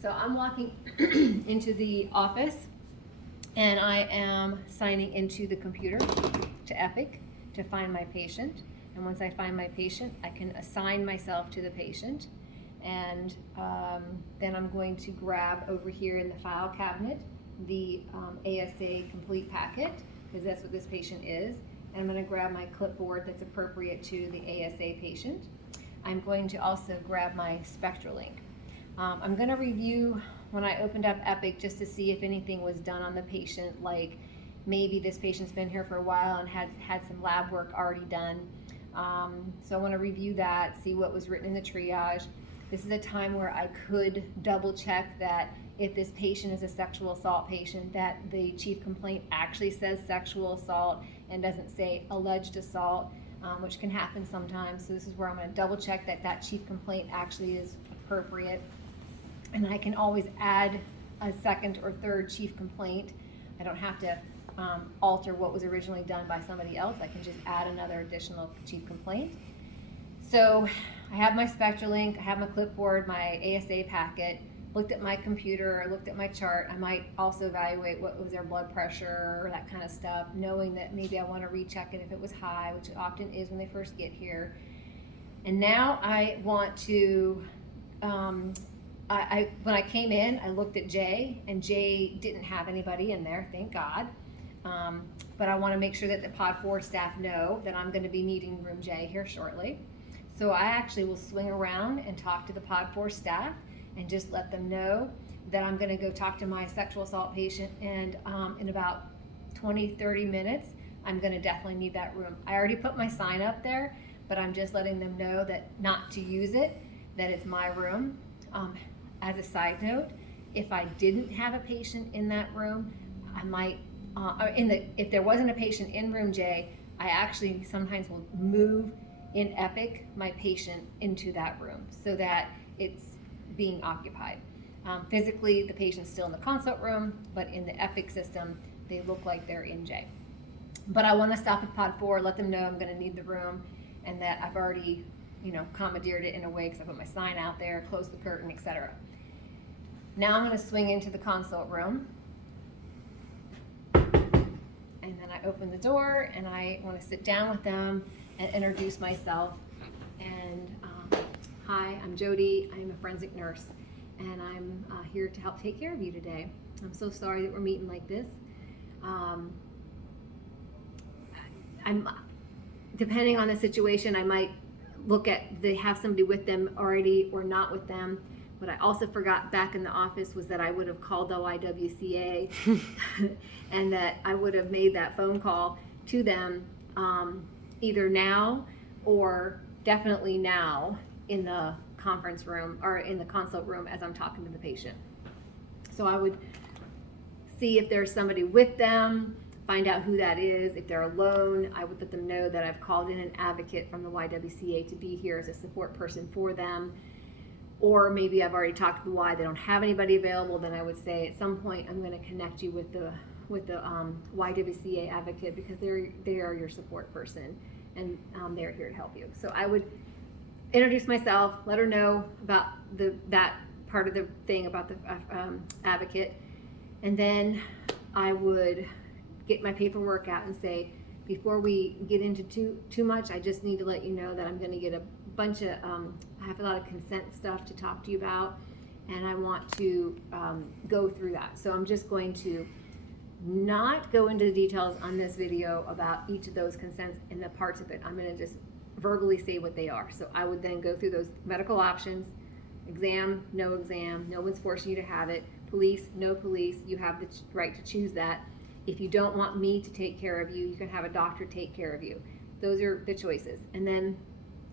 So I'm walking into the office and I am signing into the computer to Epic to find my patient. And once I find my patient, I can assign myself to the patient. And then I'm going to grab over here in the file cabinet the ASA complete packet, because that's what this patient is. And I'm going to grab my clipboard that's appropriate to the ASA patient. I'm going to also grab my SpectraLink. I'm going to review when I opened up Epic just to see if anything was done on the patient, like maybe this patient's been here for a while and had some lab work already done. So I want to review that, see what was written in the triage. This is a time where I could double check that if this patient is a sexual assault patient, that the chief complaint actually says sexual assault and doesn't say alleged assault, which can happen sometimes. So this is where I'm going to double check that that chief complaint actually is appropriate. And I can always add a second or third chief complaint. I don't have to alter what was originally done by somebody else. I can just add another additional chief complaint. So I have my SpectraLink, I have my clipboard, my ASA packet, looked at my computer, looked at my chart. I might also evaluate what was their blood pressure or that kind of stuff, knowing that maybe I want to recheck it if it was high, which it often is when they first get here. And now I want to, when I came in, I looked at Jay, and Jay didn't have anybody in there, thank God. But I want to make sure that the Pod 4 staff know that I'm going to be needing room J here shortly. So I actually will swing around and talk to the Pod 4 staff and just let them know that I'm going to go talk to my sexual assault patient, and in about 20-30 minutes, I'm going to definitely need that room. I already put my sign up there, but I'm just letting them know that not to use it, that it's my room. As a side note, if I didn't have a patient in that room, I might, if there wasn't a patient in room J, I actually sometimes will move in Epic my patient into that room so that it's being occupied. Physically, the patient's still in the consult room, but in the Epic system, they look like they're in J. But I want to stop at Pod 4, let them know I'm going to need the room, and that I've already, commandeered it in a way because I put my sign out there, closed the curtain, etc. Now I'm going to swing into the consult room, and then I open the door and I want to sit down with them and introduce myself. And hi, I'm Jody. I'm a forensic nurse, and I'm here to help take care of you today. I'm so sorry that we're meeting like this. I'm depending on the situation, I might look at they have somebody with them already or not with them. What I also forgot back in the office was that I would have called the YWCA and that I would have made that phone call to them either now or definitely now in the conference room or in the consult room as I'm talking to the patient. So I would see if there's somebody with them, find out who that is. If they're alone, I would let them know that I've called in an advocate from the YWCA to be here as a support person for them. Or maybe I've already talked to the Y, they don't have anybody available, then I would say at some point I'm going to connect you with the YWCA advocate, because they are your support person, and they're here to help you. So I would introduce myself, let her know about that part of the thing about the advocate, and then I would get my paperwork out and say, before we get into too much, I just need to let you know that I'm going to get a bunch of, I have a lot of consent stuff to talk to you about, and I want to go through that. So I'm just going to not go into the details on this video about each of those consents and the parts of it. I'm going to just verbally say what they are. So I would then go through those medical options: exam, no one's forcing you to have it, police, no police, you have the right to choose that. If you don't want me to take care of you, you can have a doctor take care of you. Those are the choices. And then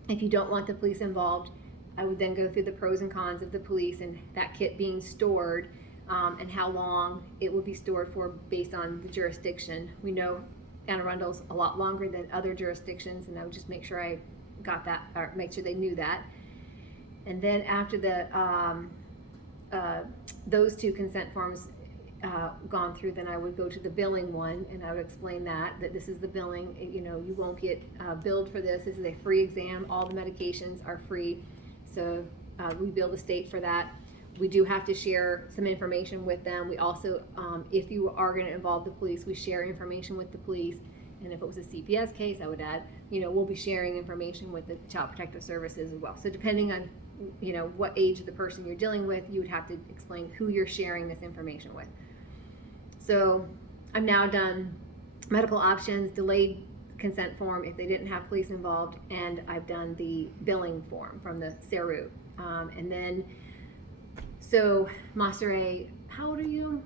if you don't want the police involved, I would then go through the pros and cons of the police and that kit being stored, and how long it will be stored for based on the jurisdiction. We know Anne Arundel's a lot longer than other jurisdictions, and I would just make sure I got that, or make sure they knew that. And then after those two consent forms gone through, then I would go to the billing one, and I would explain that this is the billing. You won't get billed for this. This is a free exam. All the medications are free, so we bill the state for that. we do have to share some information with them. We also, if you are going to involve the police, we share information with the police. And if it was a CPS case, I would add, we'll be sharing information with the Child Protective Services as well. So depending on, what age of the person you're dealing with, you would have to explain who you're sharing this information with. So I've now done medical options, delayed consent form if they didn't have police involved, and I've done the billing form from the SARU. And then, so Masere, how old are you?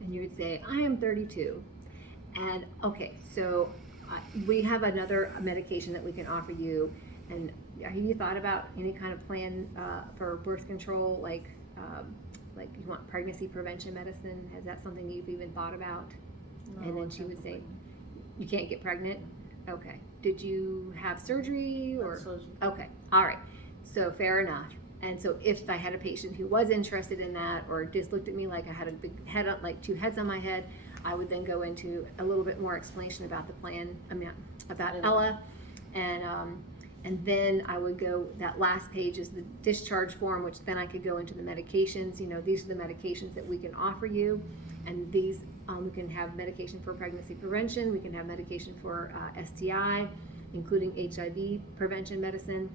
And you would say, I am 32. And okay, so we have another medication that we can offer you. And have you thought about any kind of plan for birth control, like you want pregnancy prevention medicine? Is that something you've even thought about? No, And then she would say, you can't get pregnant? Okay. Did you have surgery or? Surgery. Okay. All right. So fair enough. And so if I had a patient who was interested in that, or just looked at me like I had a big head, like two heads on my head, I would then go into a little bit more explanation about the plan, about Ella, and then I would go, that last page is the discharge form, which then I could go into the medications. These are the medications that we can offer you, and these we can have medication for pregnancy prevention, we can have medication for STI, including HIV prevention medicine.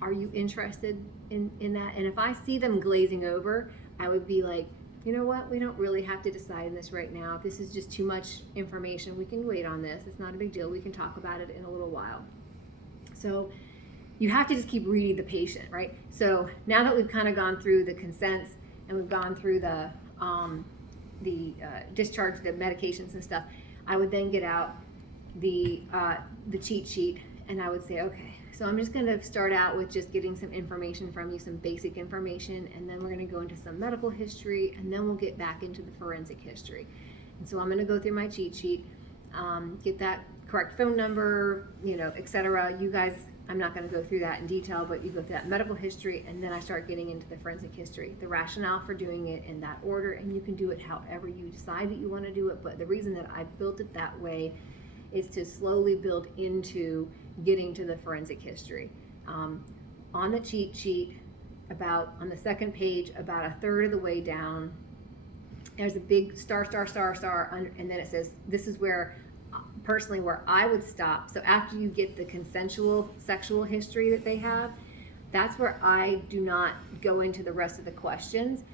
Are you interested in that? And if I see them glazing over, I would be like, you know what, we don't really have to decide this right now. If this is just too much information, we can wait on this. It's not a big deal. We can talk about it in a little while. So you have to just keep reading the patient, right? So now that we've kind of gone through the consents and we've gone through the discharge, the medications and stuff, I would then get out the cheat sheet, and I would say, okay, so I'm just going to start out with just getting some information from you, some basic information, and then we're going to go into some medical history, and then we'll get back into the forensic history. And so I'm going to go through my cheat sheet, get that correct phone number, etc. You guys, I'm not going to go through that in detail, but you go through that medical history, and then I start getting into the forensic history, the rationale for doing it in that order, and you can do it however you decide that you want to do it. But the reason that I built it that way is to slowly build into getting to the forensic history. On the cheat sheet, on the second page, about a third of the way down, there's a big star, and then it says, this is where, personally, where I would stop. So after you get the consensual sexual history that they have, that's where I do not go into the rest of the questions.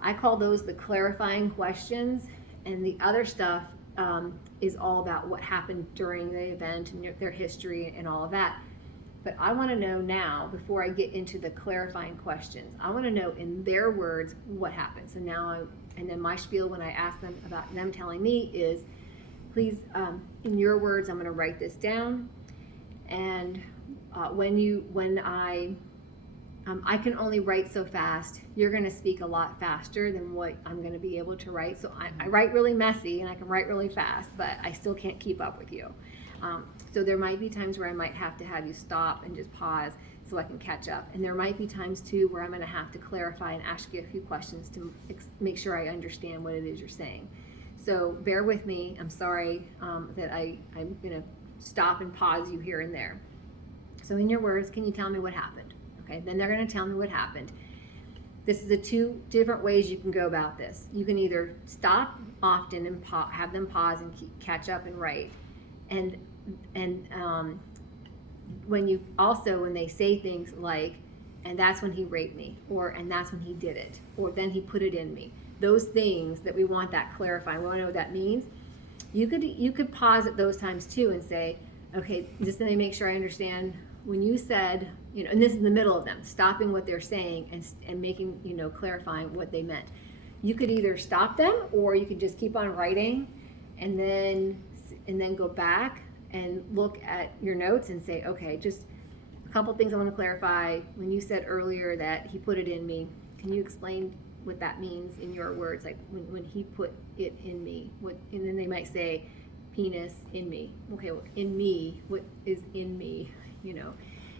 I call those the clarifying questions, and the other stuff is all about what happened during the event and their history and all of that. But I want to know now, before I get into the clarifying questions, I want to know in their words what happened. So now, and then my spiel when I ask them about them telling me is, please, in your words, I'm going to write this down. And when I can only write so fast, you're going to speak a lot faster than what I'm going to be able to write. So I write really messy and I can write really fast, but I still can't keep up with you. So there might be times where I might have to have you stop and just pause so I can catch up. And there might be times too where I'm going to have to clarify and ask you a few questions to make sure I understand what it is you're saying. So bear with me. I'm sorry that I'm going to stop and pause you here and there. So in your words, can you tell me what happened? Okay, then they're going to tell me what happened. This is the two different ways you can go about this. You can either stop often and have them pause and catch up and write. And when they say things like, and that's when he raped me, or and that's when he did it, or then he put it in me. Those things that we want that clarifying, we want to know what that means. You could pause at those times too and say, okay, just let me make sure I understand. When you said, and this is in the middle of them, stopping what they're saying and making, clarifying what they meant. You could either stop them, or you could just keep on writing and then go back and look at your notes and say, okay, just a couple things I want to clarify. When you said earlier that he put it in me, can you explain what that means in your words? Like when he put it in me, and then they might say, penis in me. Okay, well, in me, what is in me?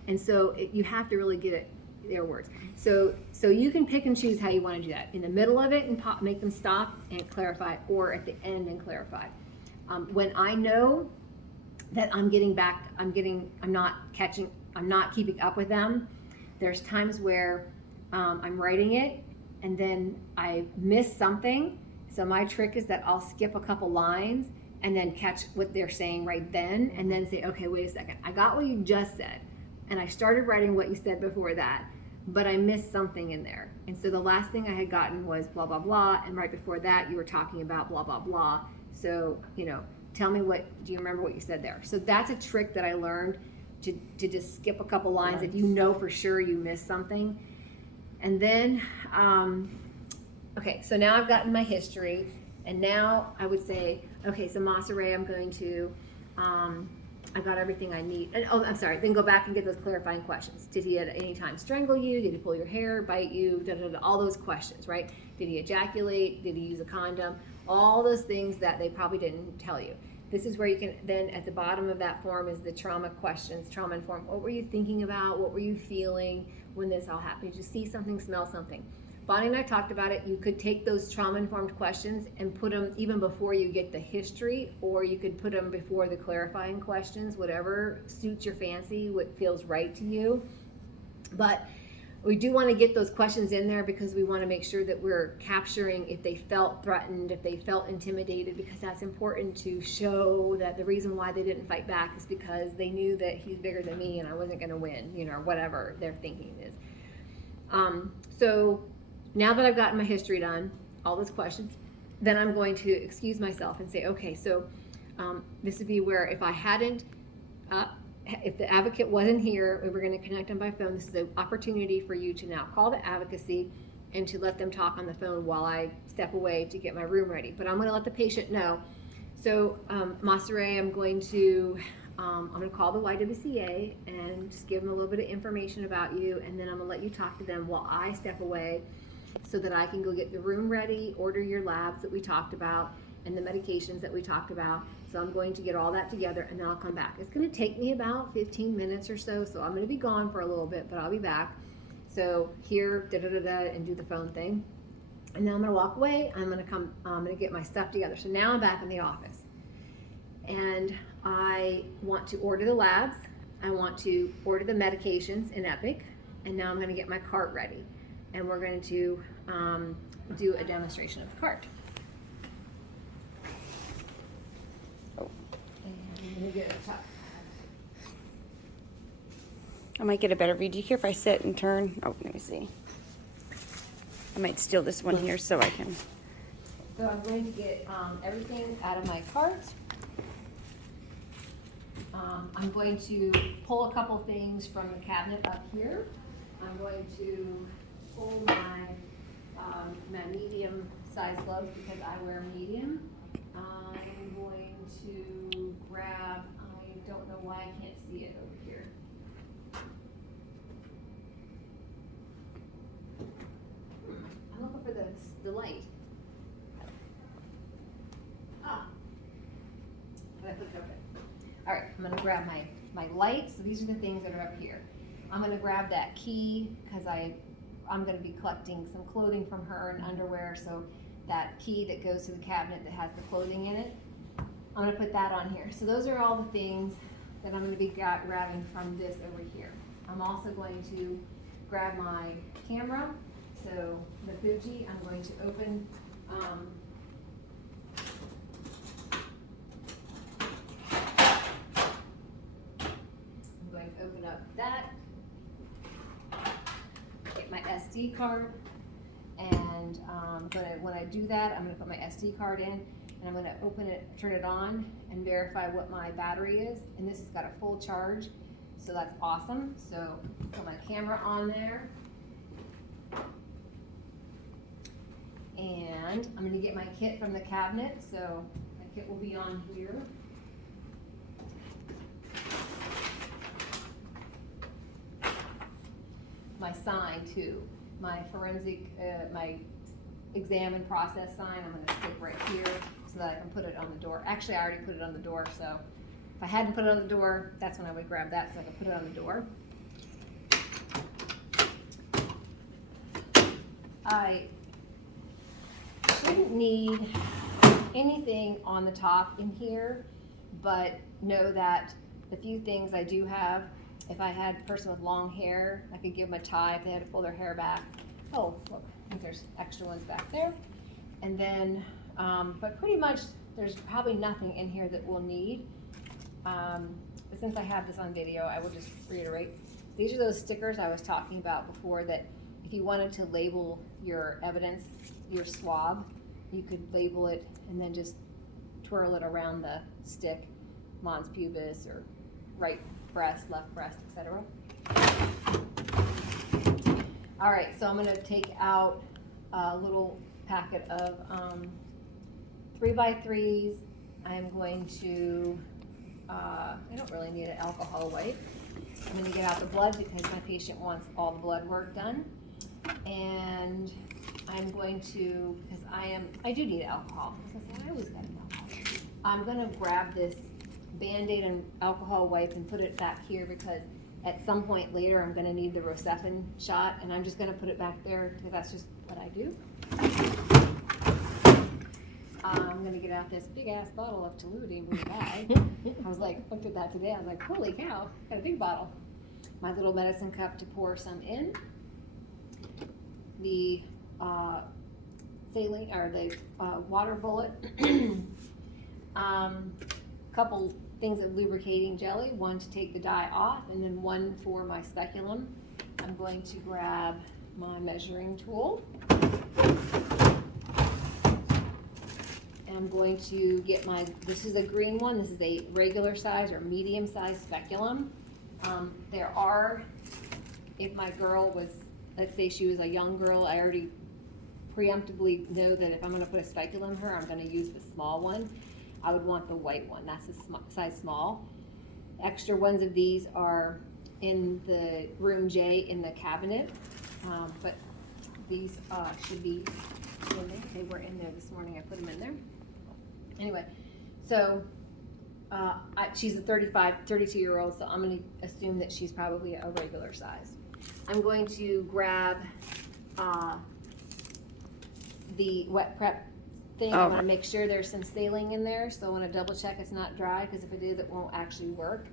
And so you have to really get it, their words. So you can pick and choose how you want to do that. In the middle of it and make them stop and clarify, or at the end and clarify. When I know that I'm not keeping up with them, there's times where I'm writing it and then I miss something. So my trick is that I'll skip a couple lines and then catch what they're saying right then and then say, okay, wait a second. I got what you just said and I started writing what you said before that, but I missed something in there. And so the last thing I had gotten was blah, blah, blah. And right before that, you were talking about blah, blah, blah. So, tell me do you remember what you said there? So that's a trick that I learned to just skip a couple lines if you know for sure you missed something. And then, okay, so now I've gotten my history, and now I would say, okay, so Masare, I'm going to, I got everything I need. And I'm sorry, then go back and get those clarifying questions. Did he at any time strangle you? Did he pull your hair, bite you? All those questions, right? Did he ejaculate? Did he use a condom? All those things that they probably didn't tell you. This is where you can, then at the bottom of that form is the trauma questions, trauma informed. What were you thinking about? What were you feeling when this all happened? Did you see something, smell something? Bonnie and I talked about it. You could take those trauma informed questions and put them even before you get the history, or you could put them before the clarifying questions, whatever suits your fancy, what feels right to you. But we do want to get those questions in there because we want to make sure that we're capturing if they felt threatened, if they felt intimidated, because that's important to show that the reason why they didn't fight back is because they knew that he's bigger than me and I wasn't going to win, or whatever their thinking is. So now that I've gotten my history done, all those questions, then I'm going to excuse myself and say, okay, so this would be where if I hadn't, if the advocate wasn't here, we were going to connect them by phone. This is an opportunity for you to now call the advocacy and to let them talk on the phone while I step away to get my room ready. But I'm going to let the patient know. So, Masare, I'm going to call the YWCA and just give them a little bit of information about you, and then I'm going to let you talk to them while I step away so that I can go get the room ready, order your labs that we talked about, and the medications that we talked about. So I'm going to get all that together and then I'll come back. It's going to take me about 15 minutes or so, so I'm going to be gone for a little bit, but I'll be back. So here, and do the phone thing. And then I'm going to walk away. I'm going to get my stuff together. So now I'm back in the office. And I want to order the labs. I want to order the medications in Epic. And now I'm going to get my cart ready. And we're going to do a demonstration of the cart. I might get a better view. Do you care if I sit and turn? Oh, let me see. I might steal this one here so I can. So I'm going to get everything out of my cart. I'm going to pull a couple things from the cabinet up here. I'm going to pull my medium size gloves because I wear medium. I'm going to grab, I don't know why I can't see it over here. I'm looking for the light. I put it over there. All right, I'm gonna grab my light. So these are the things that are up here. I'm gonna grab that key because I'm gonna be collecting some clothing from her and underwear. So that key that goes to the cabinet that has the clothing in it, I'm gonna put that on here. So those are all the things that I'm gonna be grabbing from this over here. I'm also going to grab my camera. So the Fuji, I'm going to open, I'm going to open up that, get my SD card, and when I do that, I'm going to put my SD card in, and I'm going to open it, turn it on, and verify what my battery is. And this has got a full charge, so that's awesome. So put my camera on there, and I'm going to get my kit from the cabinet. So my kit will be on here. My sign too, my forensic, my exam and process sign, I'm going to stick right here so that I can put it on the door. Actually, I already put it on the door, so if I hadn't put it on the door, that's when I would grab that so I could put it on the door. I shouldn't need anything on the top in here, but know that the few things I do have, if I had a person with long hair, I could give them a tie if they had to pull their hair back. Oh, look, I think there's extra ones back there. And then, but pretty much there's probably nothing in here that we'll need. But since I have this on video, I will just reiterate. These are those stickers I was talking about before that if you wanted to label your evidence, your swab, you could label it and then just twirl it around the stick, mons pubis or right breast, left breast, etc. All right, so I'm gonna take out a little packet of 3x3s. I'm going to, I don't really need an alcohol wipe. I'm gonna get out the blood because my patient wants all the blood work done. And I'm going to, because I do need alcohol. I always got alcohol. I'm gonna grab this Band-Aid and alcohol wipe and put it back here because at some point later I'm gonna need the Rocephin shot, and I'm just gonna put it back there because that's just what I do. I'm gonna get out this big ass bottle of Toluidine blue dye. I was like, looked at that today, I was like, holy cow, got a big bottle. My little medicine cup to pour some in. The saline, or the water bullet. Couple things of lubricating jelly, one to take the dye off and then one for my speculum. I'm going to grab my measuring tool. And I'm going to get this is a green one, this is a regular size or medium size speculum. There are, if my girl was, let's say she was a young girl, I already preemptively know that if I'm gonna put a speculum in her, I'm gonna use the small one. I would want the white one, that's a size small. Extra ones of these are in the room J in the cabinet, but these should be in there. They were in there this morning, I put them in there. Anyway, so she's a 32-year-old, so I'm gonna assume that she's probably a regular size. I'm going to grab the wet prep thing. I want to make sure there's some saline in there, so I want to double check it's not dry, because if it is, it won't actually work.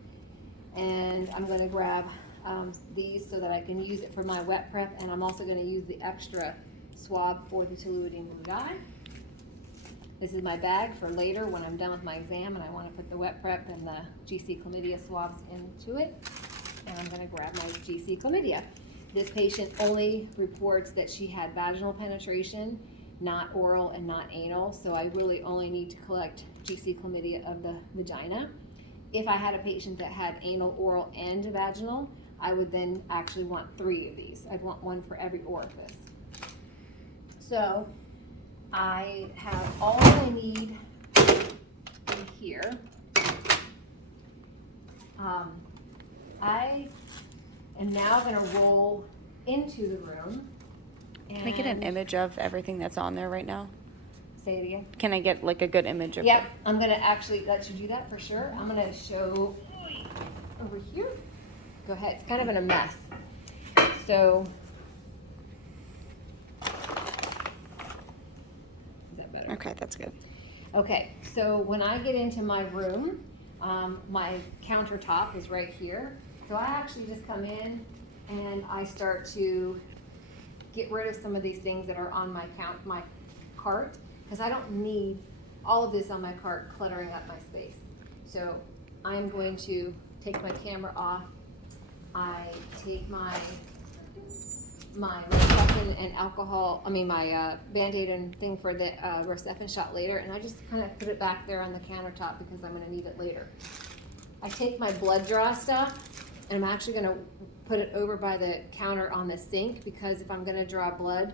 And I'm going to grab these so that I can use it for my wet prep, and I'm also going to use the extra swab for the Toluidine blue dye. This is my bag for later when I'm done with my exam and I want to put the wet prep and the GC chlamydia swabs into it. And I'm going to grab my GC chlamydia. This patient only reports that she had vaginal penetration, not oral and not anal, so I really only need to collect GC chlamydia of the vagina. If I had a patient that had anal, oral, and vaginal, I would then actually want 3 of these. I'd want one for every orifice. So I have all I need in here. I am now going to roll into the room. Can I get an image of everything that's on there right now? Say it again. Can I get like a good image of Yep, I'm going to actually let you do that for sure. I'm going to show over here. Go ahead. It's kind of in a mess. So, is that better? Okay, that's good. Okay, so when I get into my room, my countertop is right here. So I actually just come in and I start to get rid of some of these things that are on my cart, because I don't need all of this on my cart cluttering up my space. So I'm going to take my camera off. I take my Rocephin and alcohol, my Band-Aid and thing for the Rocephin shot later, and I just kind of put it back there on the countertop because I'm going to need it later. I take my blood draw stuff, and I'm actually going to put it over by the counter on the sink, because if I'm going to draw blood,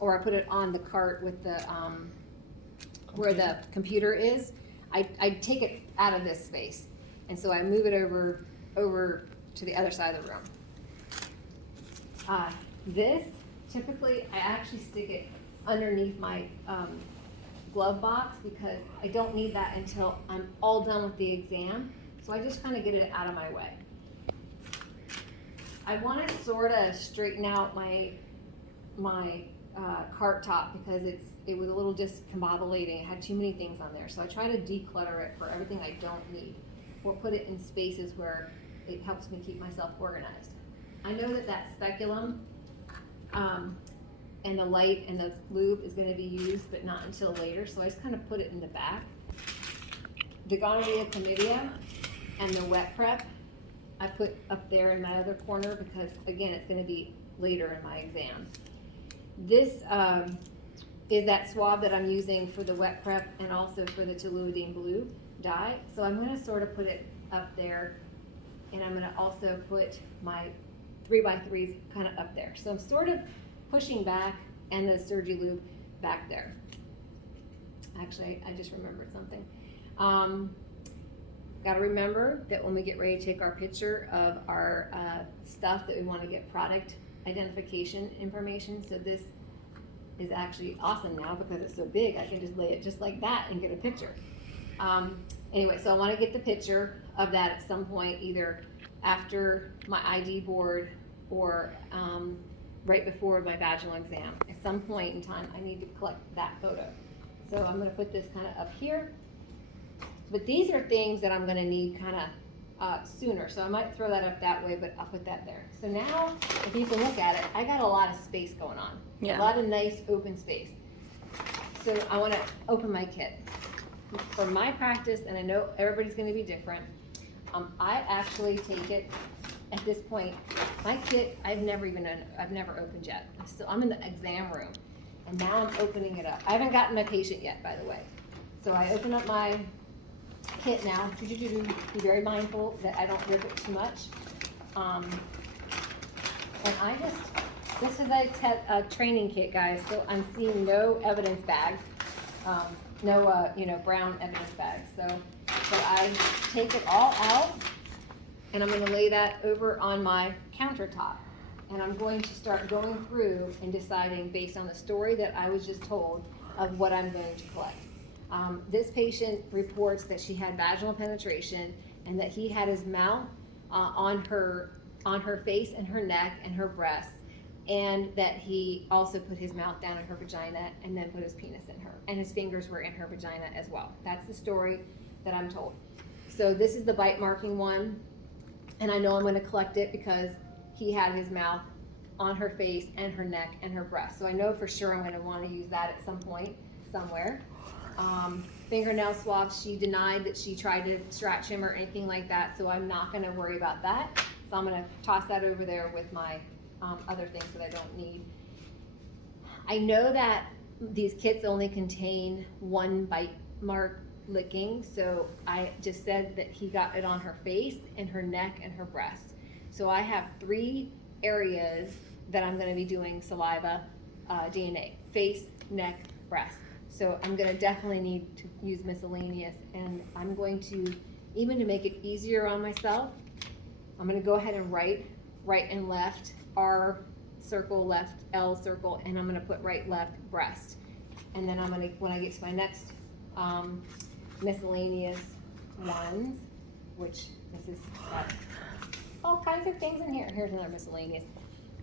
or I put it on the cart with the where the computer is, I take it out of this space, and so I move it over to the other side of the room. This, typically, I actually stick it underneath my glove box, because I don't need that until I'm all done with the exam. So I just kind of get it out of my way. I want to sort of straighten out my cart top, because it was a little discombobulating. It had too many things on there. So I try to declutter it for everything I don't need, or put it in spaces where it helps me keep myself organized. I know that speculum and the light and the lube is gonna be used, but not until later, so I just kind of put it in the back. The gonorrhea, chlamydia, and the wet prep, I put up there in my other corner because, again, it's gonna be later in my exam. This is that swab that I'm using for the wet prep and also for the toluidine blue dye. So I'm gonna sort of put it up there, and I'm gonna also put my 3x3s kind of up there. So I'm sort of pushing back and the Surgilube back there. Actually, I just remembered something. Gotta remember that when we get ready to take our picture of our stuff that we wanna get product identification information. So this is actually awesome now because it's so big, I can just lay it just like that and get a picture. Anyway, so I wanna get the picture of that at some point, either after my ID board or right before my vaginal exam. At some point in time, I need to collect that photo. So I'm gonna put this kind of up here. But these are things that I'm gonna need kind of sooner. So I might throw that up that way, but I'll put that there. So now, if you can look at it, I got a lot of space going on. Yeah. A lot of nice open space. So I wanna open my kit. For my practice, and I know everybody's gonna be different, I actually take it at this point. My kit, I've never opened yet. I'm in the exam room, and now I'm opening it up. I haven't gotten my patient yet, by the way. So I open up my kit now. Be very mindful that I don't rip it too much. And this is a training kit, guys. So I'm seeing no evidence bags, no brown evidence bags. So I take it all out, and I'm gonna lay that over on my countertop. And I'm going to start going through and deciding based on the story that I was just told of what I'm going to collect. This patient reports that she had vaginal penetration and that he had his mouth on her face and her neck and her breasts, and that he also put his mouth down in her vagina and then put his penis in her, and his fingers were in her vagina as well. That's the story that I'm told. So this is the bite marking one, and I know I'm gonna collect it because he had his mouth on her face and her neck and her breast. So I know for sure I'm gonna wanna use that at some point, somewhere. Fingernail swabs, she denied that she tried to scratch him or anything like that, so I'm not gonna worry about that. So I'm gonna toss that over there with my other things that I don't need. I know that these kits only contain one bite mark licking, so I just said that he got it on her face and her neck and her breast. So I have 3 areas that I'm gonna be doing saliva DNA: face, neck, breast. So I'm gonna definitely need to use miscellaneous, and I'm going to, even to make it easier on myself, I'm gonna go ahead and write right and left, R circle, left, L circle, and I'm gonna put right, left, breast. And then I'm gonna, when I get to my next miscellaneous ones, which this is got all kinds of things in here. Here's another miscellaneous.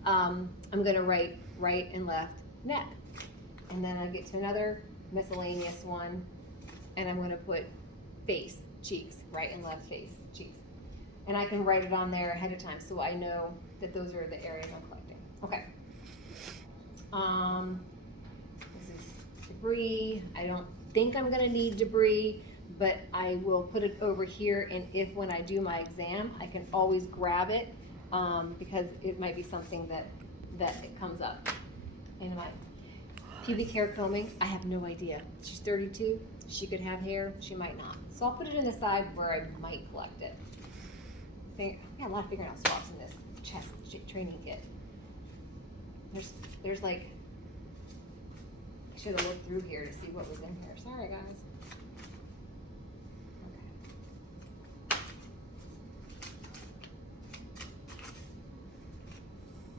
I'm gonna write right and left, neck. And then I get to another miscellaneous one, and I'm gonna put face, cheeks, right and left face, cheeks. And I can write it on there ahead of time so I know that those are the areas I'm collecting. Okay. This is debris. I don't think I'm gonna need debris, but I will put it over here, and if when I do my exam, I can always grab it because it might be something that it comes up in my pubic hair combing. I have no idea. She's 32. She could have hair. She might not. So I'll put it in the side where I might collect it. I got a lot of fingernail swabs in this chest training kit. There's like, I should have looked through here to see what was in here. Sorry, guys. Okay.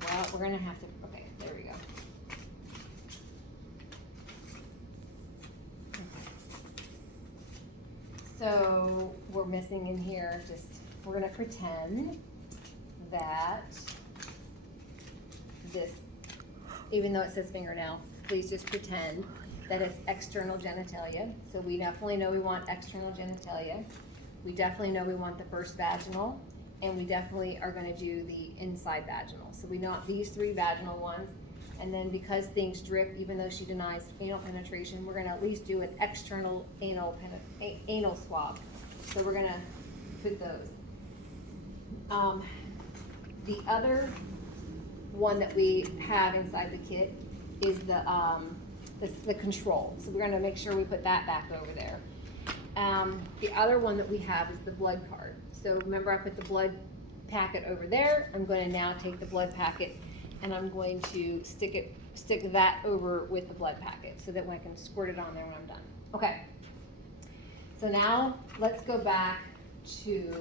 Well, we're gonna have to, okay, there we go. So we're missing in here we're gonna pretend that this, even though it says fingernail, please just pretend that it's external genitalia. So we definitely know we want external genitalia. We definitely know we want the first vaginal, and we definitely are gonna do the inside vaginal. So we know these 3 vaginal ones. And then because things drip, even though she denies anal penetration, we're gonna at least do an external anal swab. So we're gonna put those. The other one that we have inside the kit is the control. So we're gonna make sure we put that back over there. The other one that we have is the blood card. So remember I put the blood packet over there. I'm going to now take the blood packet and I'm going to stick that over with the blood packet so that I can squirt it on there when I'm done. Okay. So now let's go back to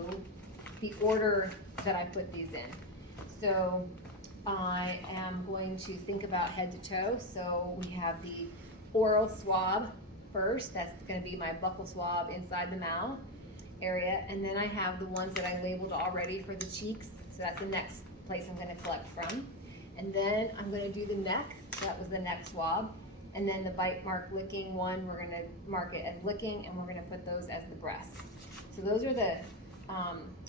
the order that I put these in. So I am going to think about head to toe. So we have the oral swab first. That's going to be my buccal swab inside the mouth area. And then I have the ones that I labeled already for the cheeks. So that's the next place I'm going to collect from. And then I'm going to do the neck. So that was the neck swab. And then the bite mark licking one, we're going to mark it as licking, and we're going to put those as the breasts. So those are the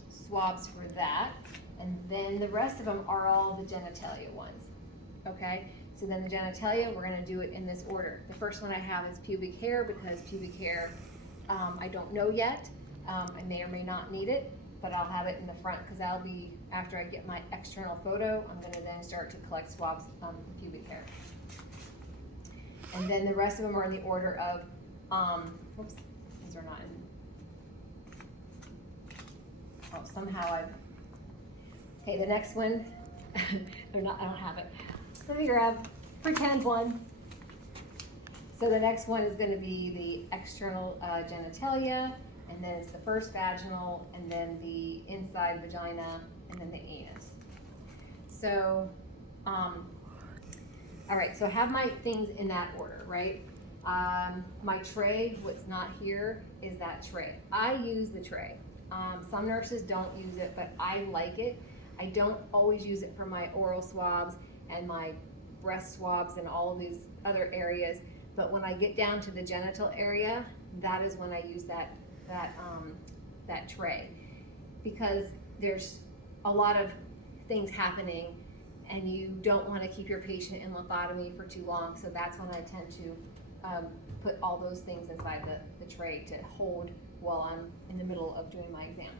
swabs for that. And then the rest of them are all the genitalia ones. Okay? So then the genitalia, we're going to do it in this order. The first one I have is pubic hair, because pubic hair, I don't know yet. I may or may not need it, but I'll have it in the front because that'll be after I get my external photo. I'm going to then start to collect swabs on pubic hair. And then the rest of them are in the order of, whoops, these are not in, oh, somehow okay, the next one, they're not, I don't have it. Let me grab, pretend one. So the next one is going to be the external genitalia, and then it's the first vaginal, and then the inside vagina, and then the anus. So, all right, so I have my things in that order, right? My tray, what's not here is that tray. I use the tray. Some nurses don't use it, but I like it. I don't always use it for my oral swabs and my breast swabs and all of these other areas. But when I get down to the genital area, that is when I use that tray, because there's a lot of things happening and you don't want to keep your patient in lithotomy for too long. So that's when I tend to put all those things inside the tray to hold while I'm in the middle of doing my exam.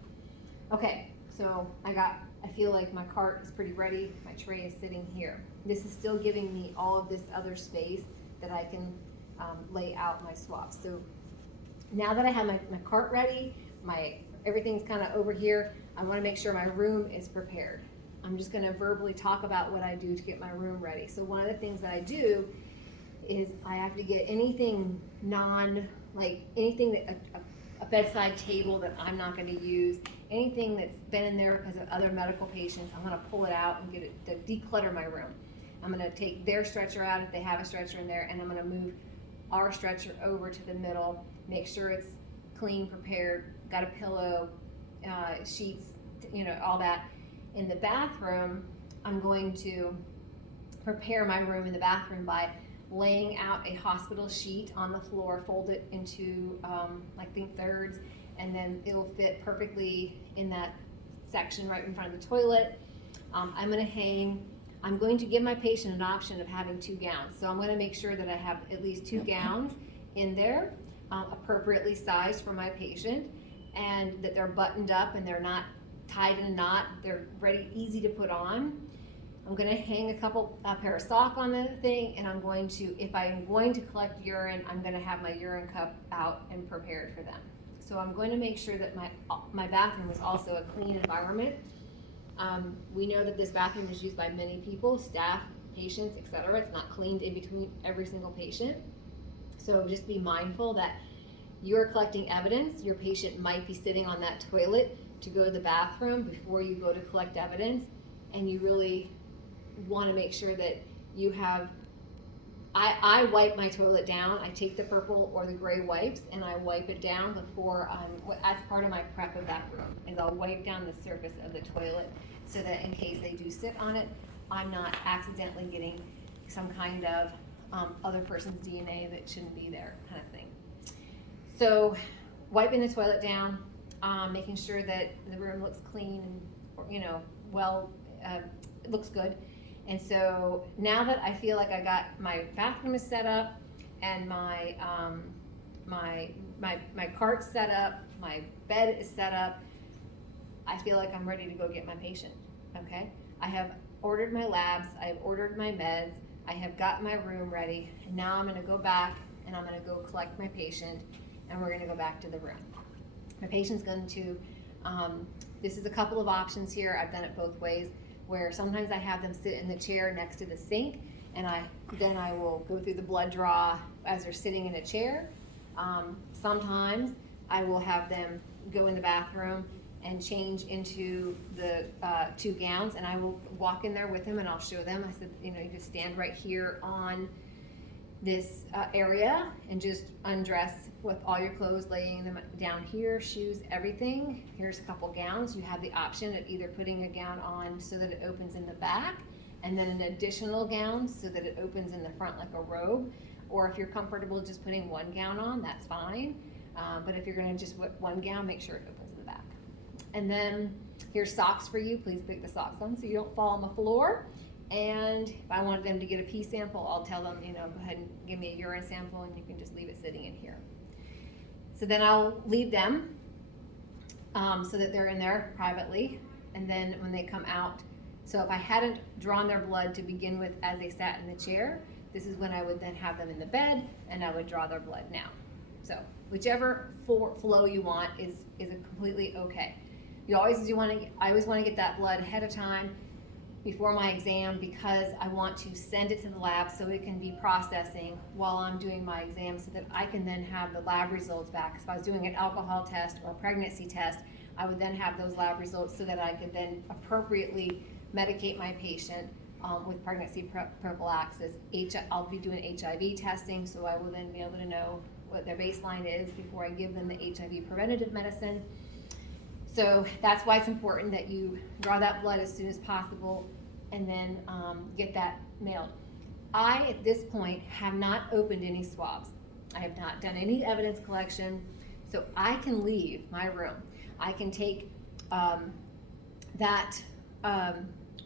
Okay, so I feel like my cart is pretty ready. My tray is sitting here. This is still giving me all of this other space that I can lay out my swabs. So now that I have my cart ready, everything's kind of over here, I want to make sure my room is prepared. I'm just going to verbally talk about what I do to get my room ready. So one of the things that I do is I have to get anything anything that a bedside table that I'm not going to use, anything that's been in there because of other medical patients, I'm going to pull it out and get it to declutter my room. I'm going to take their stretcher out if they have a stretcher in there, and I'm going to move our stretcher over to the middle, make sure it's clean, prepared, got a pillow, sheets, all that. In the bathroom, I'm going to prepare my room in the bathroom by laying out a hospital sheet on the floor, fold it into, I think, thirds, and then it'll fit perfectly in that section right in front of the toilet. I'm going to give my patient an option of having 2 gowns. So I'm going to make sure that I have at least 2 gowns in there, appropriately sized for my patient, and that they're buttoned up and they're not tied in a knot. They're ready, easy to put on. I'm going to hang a pair of socks on the thing, and if I'm going to collect urine, I'm going to have my urine cup out and prepared for them. So I'm going to make sure that my bathroom is also a clean environment. We know that this bathroom is used by many people, staff, patients, etc. It's not cleaned in between every single patient. So just be mindful that you're collecting evidence. Your patient might be sitting on that toilet to go to the bathroom before you go to collect evidence, and you really want to make sure that you have, I wipe my toilet down. I take the purple or the gray wipes and I wipe it down before as part of my prep of that room, is I'll wipe down the surface of the toilet so that in case they do sit on it, I'm not accidentally getting some kind of other person's DNA that shouldn't be there, kind of thing. So wiping the toilet down, making sure that the room looks clean and, it looks good. And so now that I feel like I got my bathroom is set up and my cart's set up, my bed is set up, I feel like I'm ready to go get my patient, okay? I have ordered my labs, I have ordered my meds, I have got my room ready, and now I'm gonna go back and I'm gonna go collect my patient, and we're gonna go back to the room. My patient's going to, this is a couple of options here, I've done it both ways, where sometimes I have them sit in the chair next to the sink, and then I will go through the blood draw as they're sitting in a chair. Sometimes I will have them go in the bathroom and change into the 2 gowns, and I will walk in there with them and I'll show them. I said, you know, you just stand right here on this area and just undress with all your clothes, laying them down here, shoes, everything. Here's a couple gowns. You have the option of either putting a gown on so that it opens in the back, and then an additional gown so that it opens in the front like a robe. Or if you're comfortable just putting 1 gown on, that's fine. But if you're gonna just put 1 gown, make sure it opens in the back. And then here's socks for you. Please put the socks on so you don't fall on the floor. And if I wanted them to get a pee sample, I'll tell them, you know, go ahead and give me a urine sample, and you can just leave it sitting in here. So then I'll leave them so that they're in there privately. And then when they come out, so if I hadn't drawn their blood to begin with as they sat in the chair, this is when I would then have them in the bed and I would draw their blood now. So whichever flow you want is completely okay. I always want to get that blood ahead of time before my exam, because I want to send it to the lab so it can be processing while I'm doing my exam, so that I can then have the lab results back. If I was doing an alcohol test or a pregnancy test, I would then have those lab results so that I could then appropriately medicate my patient with pregnancy prophylaxis. I'll be doing HIV testing, so I will then be able to know what their baseline is before I give them the HIV preventative medicine. So that's why it's important that you draw that blood as soon as possible and then get that mailed. I, at this point, have not opened any swabs. I have not done any evidence collection, so I can leave my room. I can take that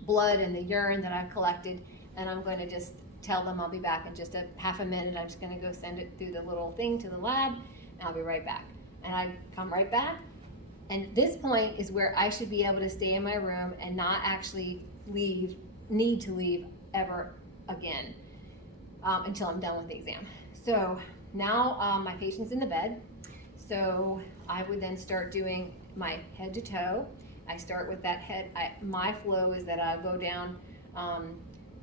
blood and the urine that I've collected, and I'm going to just tell them I'll be back in just a half a minute. I'm just going to go send it through the little thing to the lab, and I'll be right back. And I come right back. And this point is where I should be able to stay in my room and not actually need to leave ever again until I'm done with the exam. So now my patient's in the bed. So I would then start doing my head to toe. I start with that head. My flow is that I go down,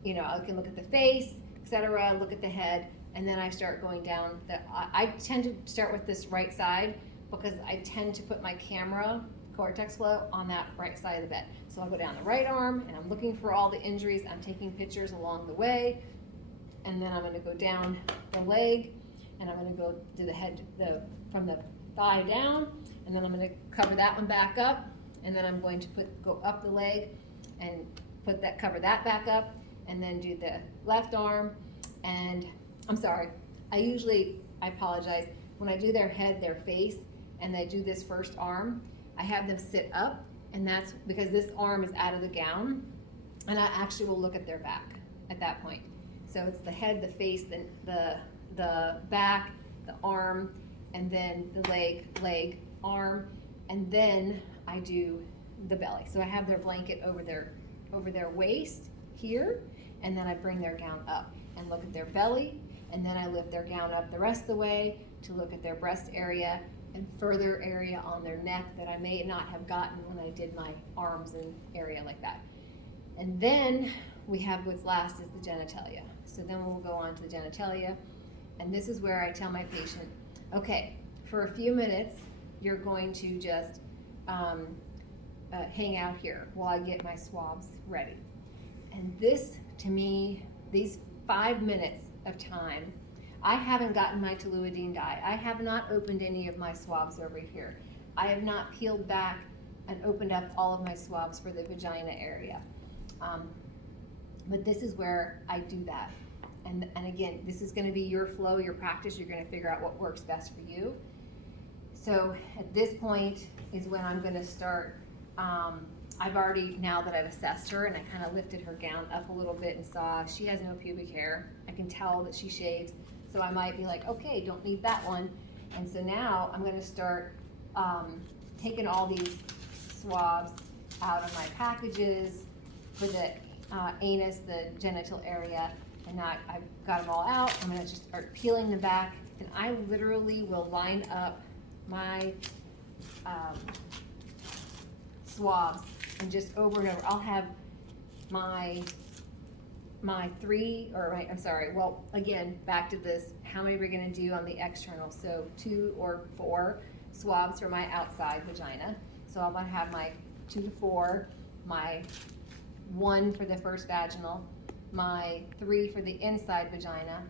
you know, I can look at the face, etc., look at the head, and then I start going down. I tend to start with this right side, because I tend to put my camera cortex flow on that right side of the bed. So I'll go down the right arm, and I'm looking for all the injuries. I'm taking pictures along the way, and then I'm going to go down the leg, and I'm going to go to the head, from the thigh down, and then I'm going to cover that one back up, and then I'm going to go up the leg and cover that back up, and then do the left arm. And I'm sorry, I apologize, when I do their head, their face, and I do this first arm, I have them sit up, and that's because this arm is out of the gown, and I actually will look at their back at that point. So it's the head, the face, the back, the arm, and then the leg, arm, and then I do the belly. So I have their blanket over their waist here, and then I bring their gown up and look at their belly, and then I lift their gown up the rest of the way to look at their breast area and further area on their neck that I may not have gotten when I did my arms and area like that. And then we have what's last is the genitalia. So then we'll go on to the genitalia, and this is where I tell my patient, okay, for a few minutes, you're going to just hang out here while I get my swabs ready. And this, to me, these 5 minutes of time, I haven't gotten my toluidine dye. I have not opened any of my swabs over here. I have not peeled back and opened up all of my swabs for the vagina area. But this is where I do that. And again, this is going to be your flow, your practice. You're going to figure out what works best for you. So at this point is when I'm going to start I've already, now that I've assessed her and I kind of lifted her gown up a little bit and saw she has no pubic hair, I can tell that she shaves, so I might be like, okay, don't need that one. And so now I'm gonna start taking all these swabs out of my packages for the anus, the genital area, and now I've got them all out. I'm gonna just start peeling them back, and I literally will line up my swabs and just over and over. I'll have my three, or my, I'm sorry, well, again, back to this, how many we're gonna do on the external. So 2 or 4 swabs for my outside vagina. So I'm gonna have my 2 to 4, my 1 for the first vaginal, my 3 for the inside vagina.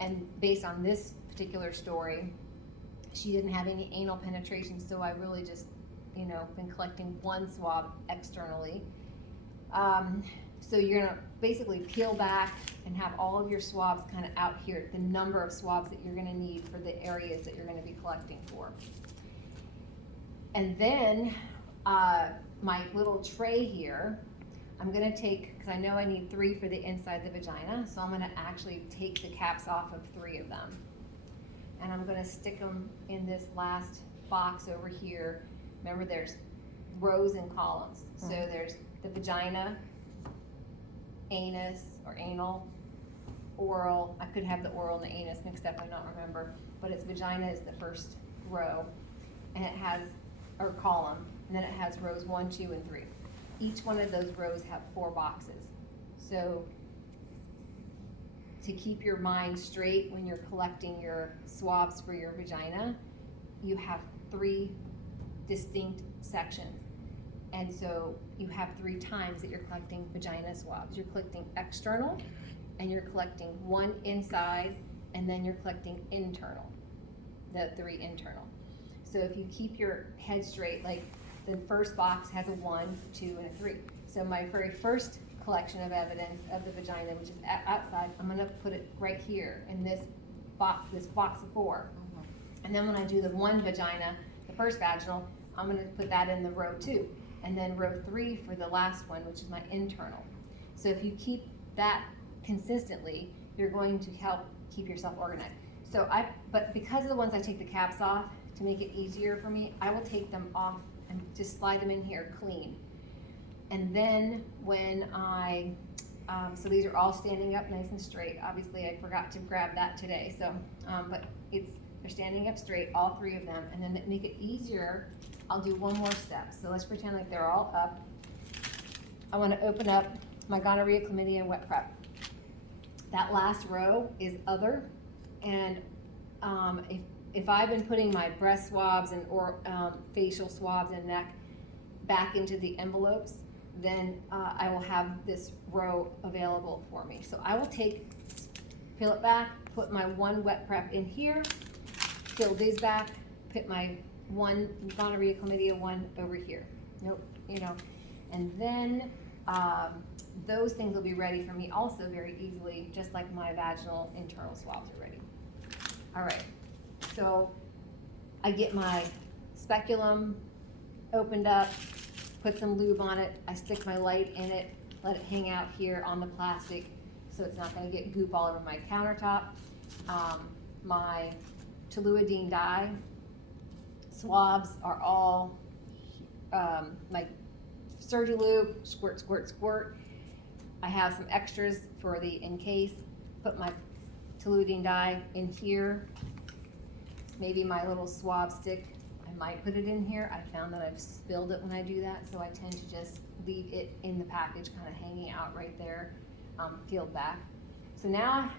And based on this particular story, she didn't have any anal penetration, so I really just, you know, been collecting 1 swab externally. So you're gonna basically peel back and have all of your swabs kind of out here, the number of swabs that you're gonna need for the areas that you're gonna be collecting for. And then my little tray here, I'm gonna take, because I know I need 3 for the inside the vagina, so I'm gonna actually take the caps off of 3 of them. And I'm gonna stick them in this last box over here. Remember, there's rows and columns. So there's the vagina, anus or anal, oral. I could have the oral and the anus mixed up, I don't remember. But it's vagina is the first row, and it has, or column, and then it has rows 1, 2, and 3. Each one of those rows have 4 boxes. So to keep your mind straight when you're collecting your swabs for your vagina, you have 3 distinct sections. And so you have 3 times that you're collecting vagina swabs. You're collecting external, and you're collecting 1 inside, and then you're collecting internal, the 3 internal. So if you keep your head straight, like the first box has a 1, 2, and a 3. So my very first collection of evidence of the vagina, which is outside, I'm gonna put it right here in this box of 4. And then when I do the 1 vagina, the first vaginal, I'm gonna put that in the row 2. And then row 3 for the last one, which is my internal. So if you keep that consistently, you're going to help keep yourself organized. So but because of the ones I take the caps off, to make it easier for me, I will take them off and just slide them in here clean. And then when so these are all standing up nice and straight. Obviously I forgot to grab that today, so, but they're standing up straight, all 3 of them. And then to make it easier, I'll do one more step. So let's pretend like they're all up. I wanna open up my gonorrhea, chlamydia, and wet prep. That last row is other, and if I've been putting my breast swabs and or facial swabs and neck back into the envelopes, then I will have this row available for me. So I will peel it back, put my 1 wet prep in here, peel these back, put my 1 gonorrhea, chlamydia 1 over here. Nope, you know, and then those things will be ready for me also very easily, just like my vaginal internal swabs are ready. All right, so I get my speculum opened up, put some lube on it, I stick my light in it, let it hang out here on the plastic so it's not gonna get goop all over my countertop. My toluidine dye swabs are all like Surgilube, squirt, squirt, squirt. I have some extras for the in case. Put my toluidine dye in here. Maybe my little swab stick, I might put it in here. I found that I've spilled it when I do that, so I tend to just leave it in the package, kind of hanging out right there, peeled back. So now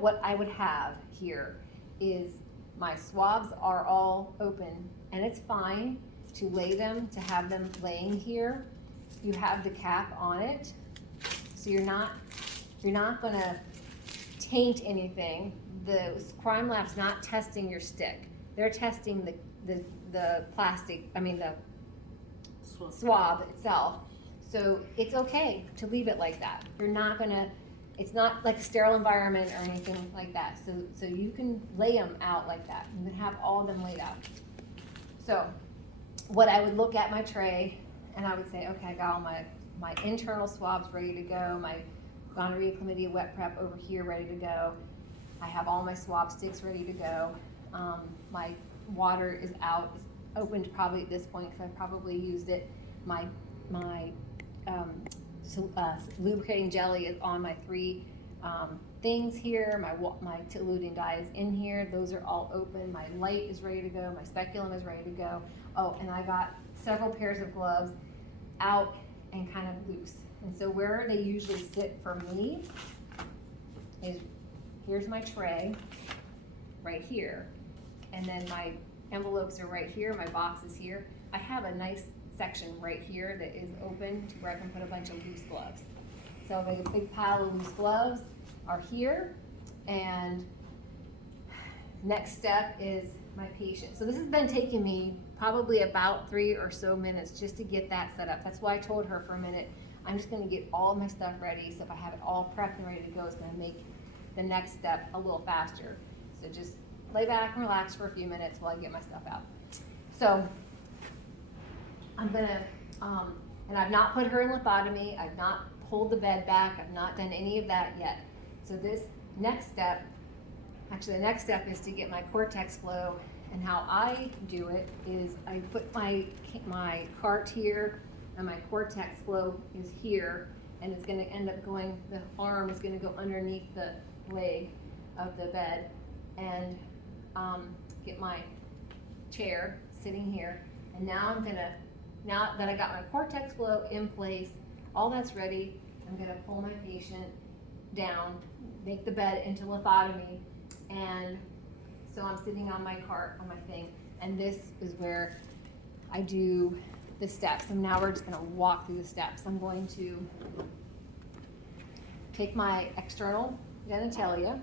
what I would have here is my swabs are all open, and it's fine to lay them, to have them laying here. You have the cap on it, so you're not gonna taint anything. The crime lab's not testing your stick. They're testing the plastic, I mean the swab itself. So it's okay to leave it like that. You're not gonna, it's not like a sterile environment or anything like that. So you can lay them out like that. You can have all of them laid out. So what I would look at my tray, and I would say, okay, I got all my internal swabs ready to go, my gonorrhea, chlamydia, wet prep over here ready to go. I have all my swab sticks ready to go. My water is out, it's opened probably at this point because I probably used it. My lubricating jelly is on my 3 things here. My diluting dye is in here. Those are all open. My light is ready to go. My speculum is ready to go. Oh, and I got several pairs of gloves out and kind of loose. And so where they usually sit for me is, here's my tray right here. And then my envelopes are right here, my box is here. I have a nice section right here that is open to where I can put a bunch of loose gloves. So a big pile of loose gloves are here. And next step is my patient. So this has been taking me probably about 3 or so minutes just to get that set up. That's why I told her for a minute, I'm just gonna get all of my stuff ready. So if I have it all prepped and ready to go, it's gonna make the next step a little faster. So just lay back and relax for a few minutes while I get my stuff out. So I'm gonna, and I've not put her in lithotomy, I've not pulled the bed back, I've not done any of that yet. So this next step, actually the next step is to get my cortex flow, and how I do it is I put my cart here, and my cortex flow is here, and it's gonna end up going, the arm is gonna go underneath the leg of the bed, and get my chair sitting here. And now now that I got my cortex flow in place, all that's ready, I'm gonna pull my patient down, make the bed into lithotomy, and so I'm sitting on my cart, on my thing, and this is where I do the steps. And now we're just gonna walk through the steps. I'm going to take my external genitalia.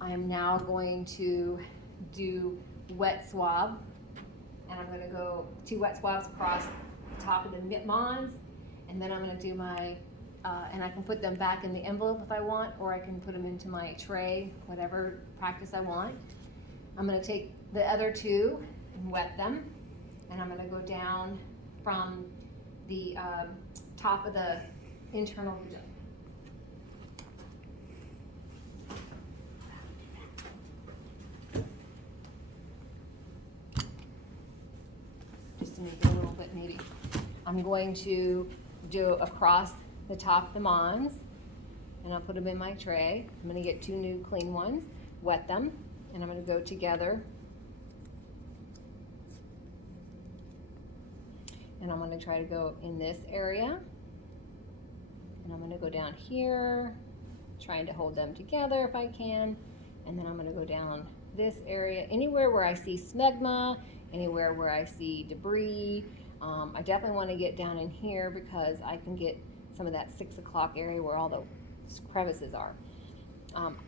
I am now going to do wet swab, and I'm gonna go 2 wet swabs across the top of the mons, and then I'm gonna do my, and I can put them back in the envelope if I want, or I can put them into my tray, whatever practice I want. I'm gonna take the other 2 and wet them, and I'm gonna go down from the top of the internal vagina. Just to make it a little bit maybe. I'm going to do across the top of the mons, and I'll put them in my tray. I'm gonna get 2 new clean ones, wet them, and I'm gonna go together. And I'm gonna try to go in this area. And I'm gonna go down here, trying to hold them together if I can. And then I'm gonna go down this area, anywhere where I see smegma, anywhere where I see debris. I definitely wanna get down in here because I can get some of that 6 o'clock area where all the crevices are.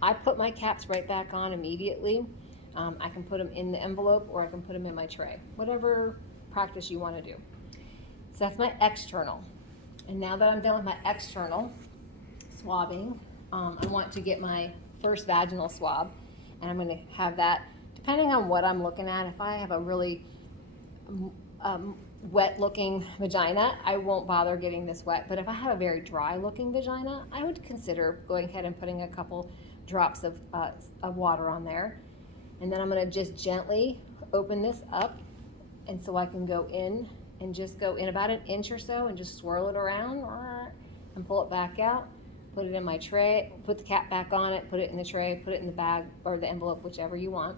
I put my caps right back on immediately. I can put them in the envelope, or I can put them in my tray, whatever practice you wanna do. So that's my external. And now that I'm done with my external swabbing, I want to get my first vaginal swab, and I'm gonna have that, depending on what I'm looking at. If I have a really wet looking vagina, I won't bother getting this wet. But if I have a very dry looking vagina, I would consider going ahead and putting a couple drops of water on there. And then I'm gonna just gently open this up, and so I can go in and just go in about 1 inch or so and just swirl it around and pull it back out, put it in my tray, put the cap back on it, put it in the tray, put it in the bag or the envelope, whichever you want.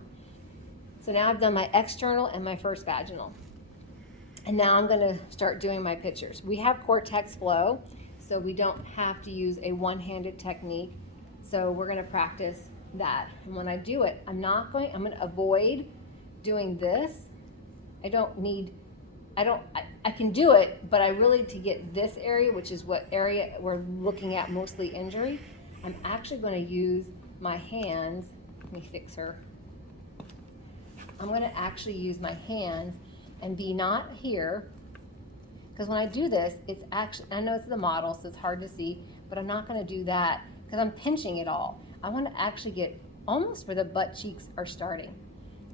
So now I've done my external and my first vaginal. And now I'm gonna start doing my pictures. We have cortex flow, so we don't have to use a one-handed technique. So we're gonna practice that. And when I do it, I'm gonna avoid doing this. I can do it, but I really, to get this area, which is what area we're looking at mostly injury, I'm actually gonna use my hands. Let me fix her. I'm gonna actually use my hands and be not here, because when I do this, it's actually, I know it's the model, so it's hard to see, but I'm not gonna do that because I'm pinching it all. I wanna actually get almost where the butt cheeks are starting.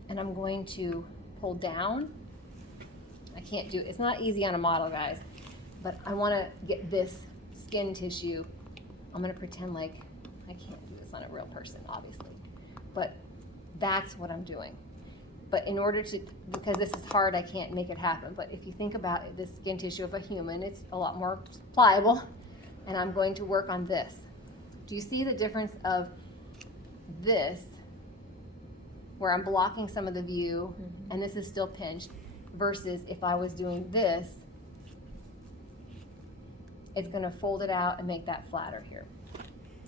And I'm going to pull down, I can't do it. It's not easy on a model, guys. But I want to get this skin tissue. I'm going to pretend like I can't do this on a real person, obviously. But that's what I'm doing. But in order to, because this is hard, I can't make it happen. But if you think about it, the skin tissue of a human, it's a lot more pliable. And I'm going to work on this. Do you see the difference of this, where I'm blocking some of the view, and this is still pinched, versus if I was doing this, it's gonna fold it out and make that flatter here.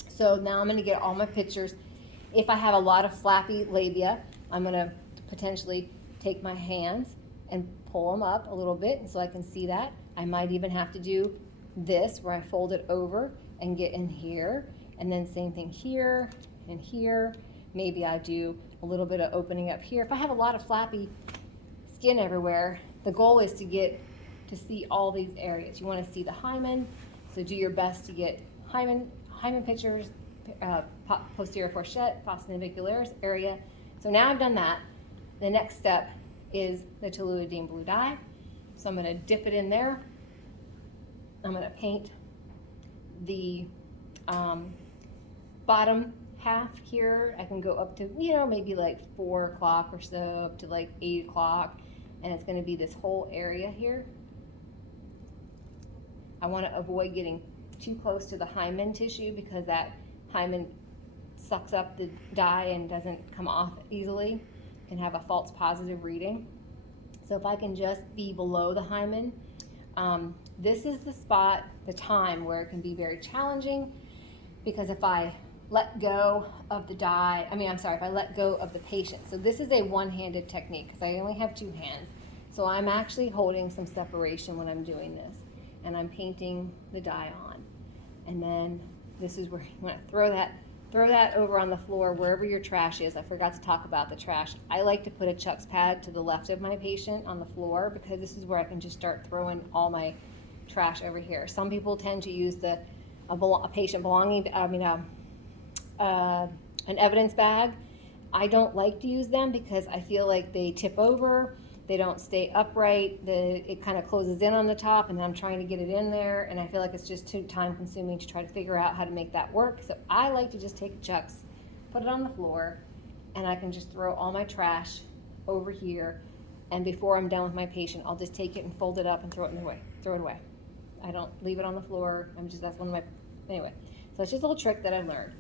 So now I'm gonna get all my pictures. If I have a lot of flappy labia, I'm gonna potentially take my hands and pull them up a little bit so I can see that. I might even have to do this where I fold it over and get in here, and then same thing here and here. Maybe I do a little bit of opening up here. If I have a lot of flappy skin everywhere, the goal is to get to see all these areas. You want to see the hymen, so do your best to get hymen pictures, posterior fourchette, fossa navicularis area. So now I've done that. The next step is the toluidine blue dye. So I'm going to dip it in there. I'm going to paint the bottom half here. I can go up to, maybe like 4 o'clock or so, up to like 8 o'clock. And it's going to be this whole area here. I want to avoid getting too close to the hymen tissue because that hymen sucks up the dye and doesn't come off easily. Can have a false positive reading. So if I can just be below the hymen, this is the spot, the time where it can be very challenging, because if I let go of the dye, if I let go of the patient. So this is a one-handed technique because I only have 2 hands. So I'm actually holding some separation when I'm doing this, and I'm painting the dye on. And then this is where you want to throw that over on the floor wherever your trash is. I forgot to talk about the trash. I like to put a Chuck's pad to the left of my patient on the floor because this is where I can just start throwing all my trash over here. Some people tend to use a patient belonging, an evidence bag. I don't like to use them because I feel like they tip over, they don't stay upright, it kind of closes in on the top, and then I'm trying to get it in there, and I feel like it's just too time consuming to try to figure out how to make that work. So I like to just take Chuck's, put it on the floor, and I can just throw all my trash over here, and before I'm done with my patient, I'll just take it and fold it up and throw it away. I don't leave it on the floor. Anyway, so it's just a little trick that I've learned.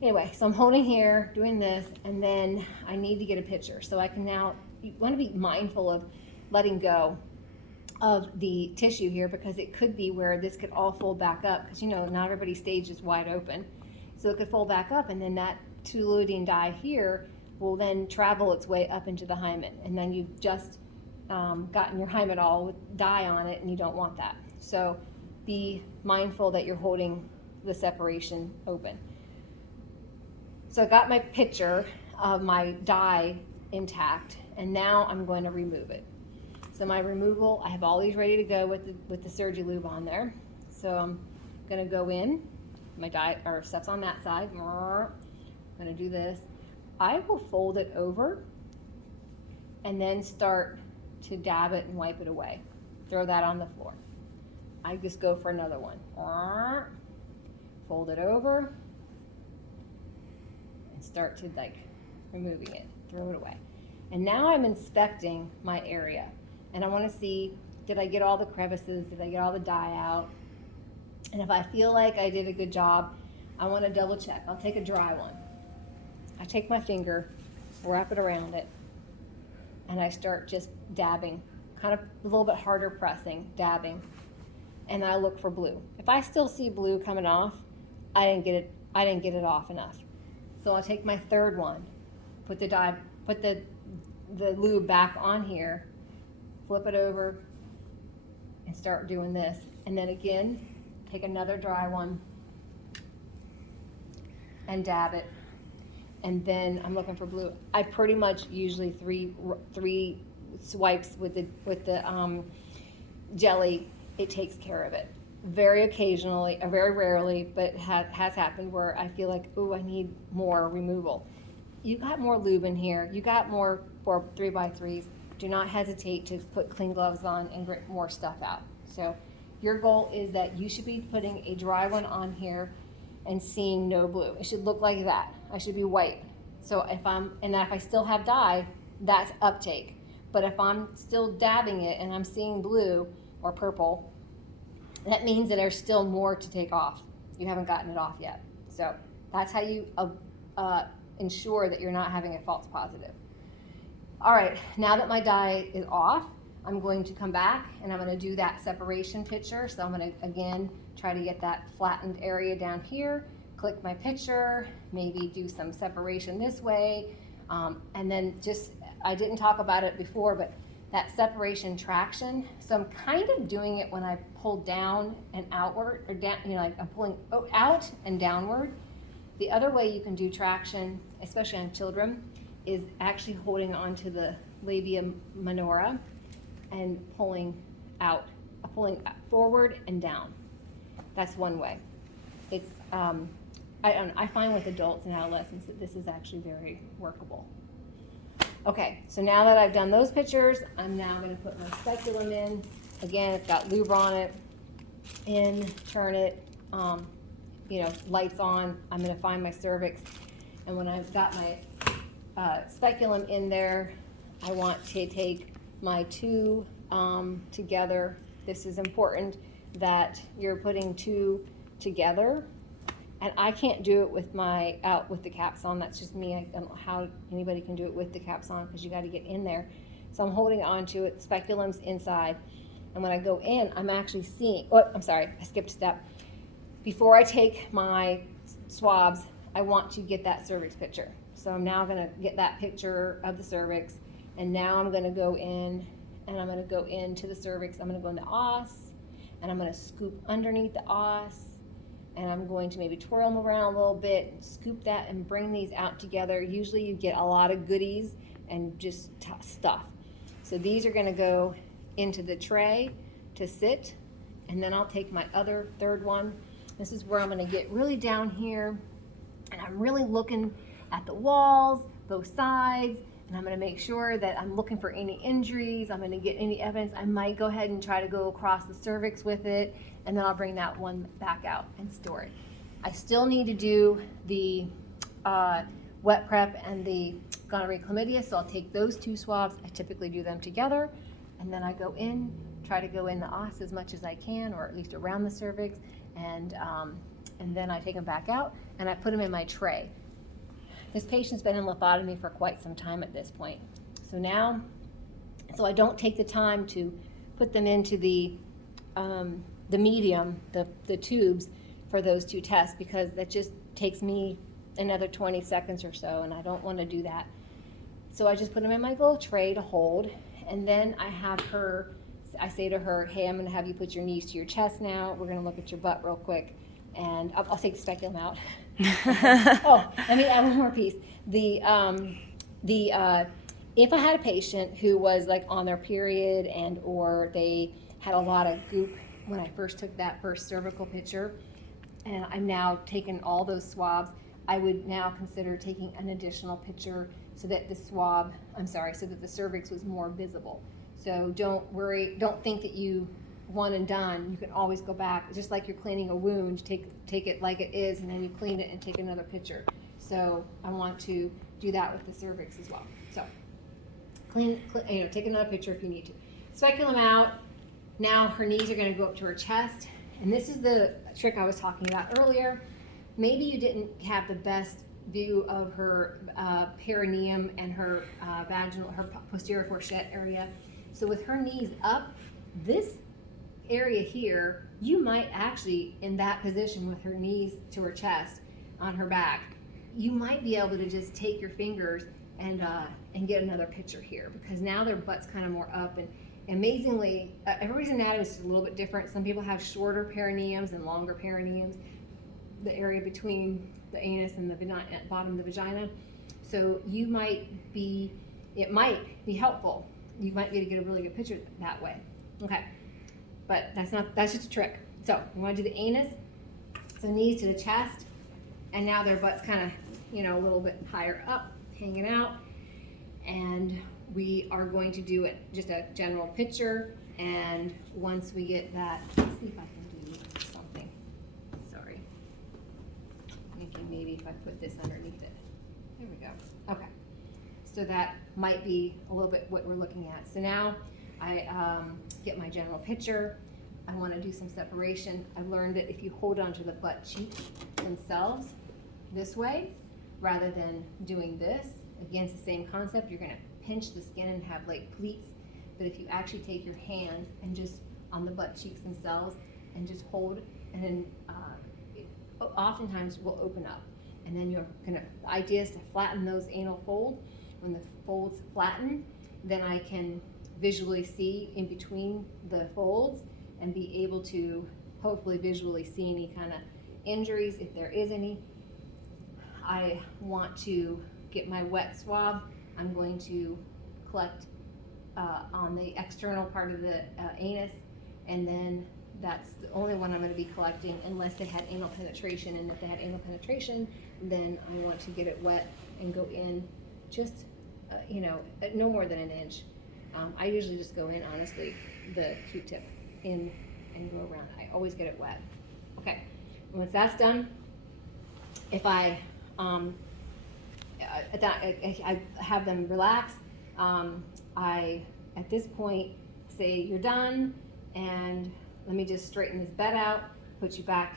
Anyway, so I'm holding here, doing this, and then I need to get a picture. So I can now, you want to be mindful of letting go of the tissue here, because it could be where this could all fold back up, because not everybody's stage is wide open. So it could fold back up, and then that toluidine dye here will then travel its way up into the hymen, and then you've just gotten your hymen all with dye on it, and you don't want that. So be mindful that you're holding the separation open. So I got my picture of my dye intact, and now I'm going to remove it. So my removal, I have all these ready to go with the Surgi Lube on there. So I'm going to go in, my dye, or stuff's on that side. I'm going to do this. I will fold it over and then start to dab it and wipe it away. Throw that on the floor. I just go for another one. Fold it over and start to removing it, throw it away. And now I'm inspecting my area, and I want to see, did I get all the crevices? Did I get all the dye out? And if I feel like I did a good job, I want to double check. I'll take a dry one. I take my finger, wrap it around it, and I start just dabbing, kind of a little bit harder pressing, dabbing, and I look for blue. If I still see blue coming off, I didn't get it off enough. So I'll take my third one, put the lube back on here, flip it over, and start doing this. And then again, take another dry one and dab it. And then I'm looking for blue. I pretty much usually three swipes with the jelly, it takes care of it. Very occasionally, or very rarely, but it has happened where I feel like, ooh, I need more removal. You got more lube in here. You got more 4 3x3s. do not hesitate to put clean gloves on and get more stuff out. So your goal is that you should be putting a dry one on here and seeing no blue. It should look like that. I should be white. So if I still have dye, that's uptake. But if I'm still dabbing it and I'm seeing blue or purple, that means that there's still more to take off. You haven't gotten it off yet. So that's how you ensure that you're not having a false positive. All right, now that my dye is off, I'm going to come back and I'm going to do that separation picture. So I'm going to, again, try to get that flattened area down here, click my picture, maybe do some separation this way. And then I didn't talk about it before, but that separation traction. So I'm kind of doing it when I pull down and outward, or down, like I'm pulling out and downward. The other way you can do traction, especially on children, is actually holding onto the labia minora and pulling forward and down. That's one way. It's I find with adults and adolescents that this is actually very workable. Okay, so now that I've done those pictures, I'm now going to put my speculum in. Again, it's got lube on it. Turn it, lights on. I'm going to find my cervix, and when I've got my speculum in there, I want to take my two together. This is important that you're putting two together, and I can't do it with with the caps on. That's just me. I don't know how anybody can do it with the caps on, because you got to get in there. So I'm holding on to it. Speculum's inside, and when I go in, I'm actually seeing. Oh, I'm sorry, I skipped a step. Before I take my swabs, I want to get that cervix picture. So I'm now going to get that picture of the cervix, and now I'm going to go in, and I'm going to go into the cervix. I'm going to go in the os, and I'm going to scoop underneath the os, and I'm going to maybe twirl them around a little bit, scoop that, and bring these out together. Usually you get a lot of goodies and just stuff. So these are going to go into the tray to sit, and then I'll take my third one. This is where I'm going to get really down here, and I'm really looking at the walls, both sides, and I'm going to make sure that I'm looking for any injuries. I'm going to get any evidence. I might go ahead and try to go across the cervix with it, and then I'll bring that one back out and store it. I still need to do the wet prep and the gonorrhea chlamydia, so I'll take those two swabs. I typically do them together, and then I try to go in the os as much as I can, or at least around the cervix, and then I take them back out and I put them in my tray. This patient's been in lithotomy for quite some time at this point. So I don't take the time to put them into the medium, the tubes for those two tests, because that just takes me another 20 seconds or so, and I don't want to do that. So I just put them in my little tray to hold, and then I say to her, hey, I'm going to have you put your knees to your chest now. We're going to look at your butt real quick, and I'll take the speculum out. Oh, let me add one more piece. If I had a patient who was like on their period or they had a lot of goop when I first took that first cervical picture, and I'm now taking all those swabs, I would now consider taking an additional picture so that so that the cervix was more visible. So don't worry, don't think that you one and done. You can always go back, just like you're cleaning a wound, take it like it is, and then you clean it and take another picture. So I want to do that with the cervix as well. So take another picture if you need to. Speculum out. Now her knees are going to go up to her chest, and this is the trick I was talking about earlier. Maybe you didn't have the best view of her perineum and her her posterior fourchette area. So with her knees up, this area here, you might actually, in that position with her knees to her chest on her back, you might be able to just take your fingers and get another picture here, because now their butt's kind of more up. And amazingly, everybody's anatomy is a little bit different. Some people have shorter perineums and longer perineums, the area between the anus and the bottom of the vagina. So it might be helpful. You might be able to get a really good picture that way. Okay, but that's just a trick. So we want to do the anus, so knees to the chest, and now their butt's kind of, a little bit higher up, hanging out. and we are going to do it just a general picture. And once we get that, let's see if I can do something. Sorry, thinking maybe if I put this underneath it. There we go. Okay, so that might be a little bit what we're looking at. So now I get my general picture. I want to do some separation. I learned that if you hold onto the butt cheeks themselves this way, rather than doing this, again, it's the same concept. You're going to pinch the skin and have like pleats. But if you actually take your hands and just on the butt cheeks themselves and just hold, and then it oftentimes will open up. And then the idea is to flatten those anal folds. When the folds flatten, then I can visually see in between the folds and be able to hopefully visually see any kind of injuries, if there is any. I want to get my wet swab. I'm going to collect on the external part of the anus, and then that's the only one I'm going to be collecting unless they had anal penetration. And if they had anal penetration, then I want to get it wet and go in just, no more than an inch. I usually just go in, honestly, the Q-tip in and go around. I always get it wet. Okay, once that's done, if I have them relax, I, at this point, say you're done, and let me just straighten this bed out, put you back,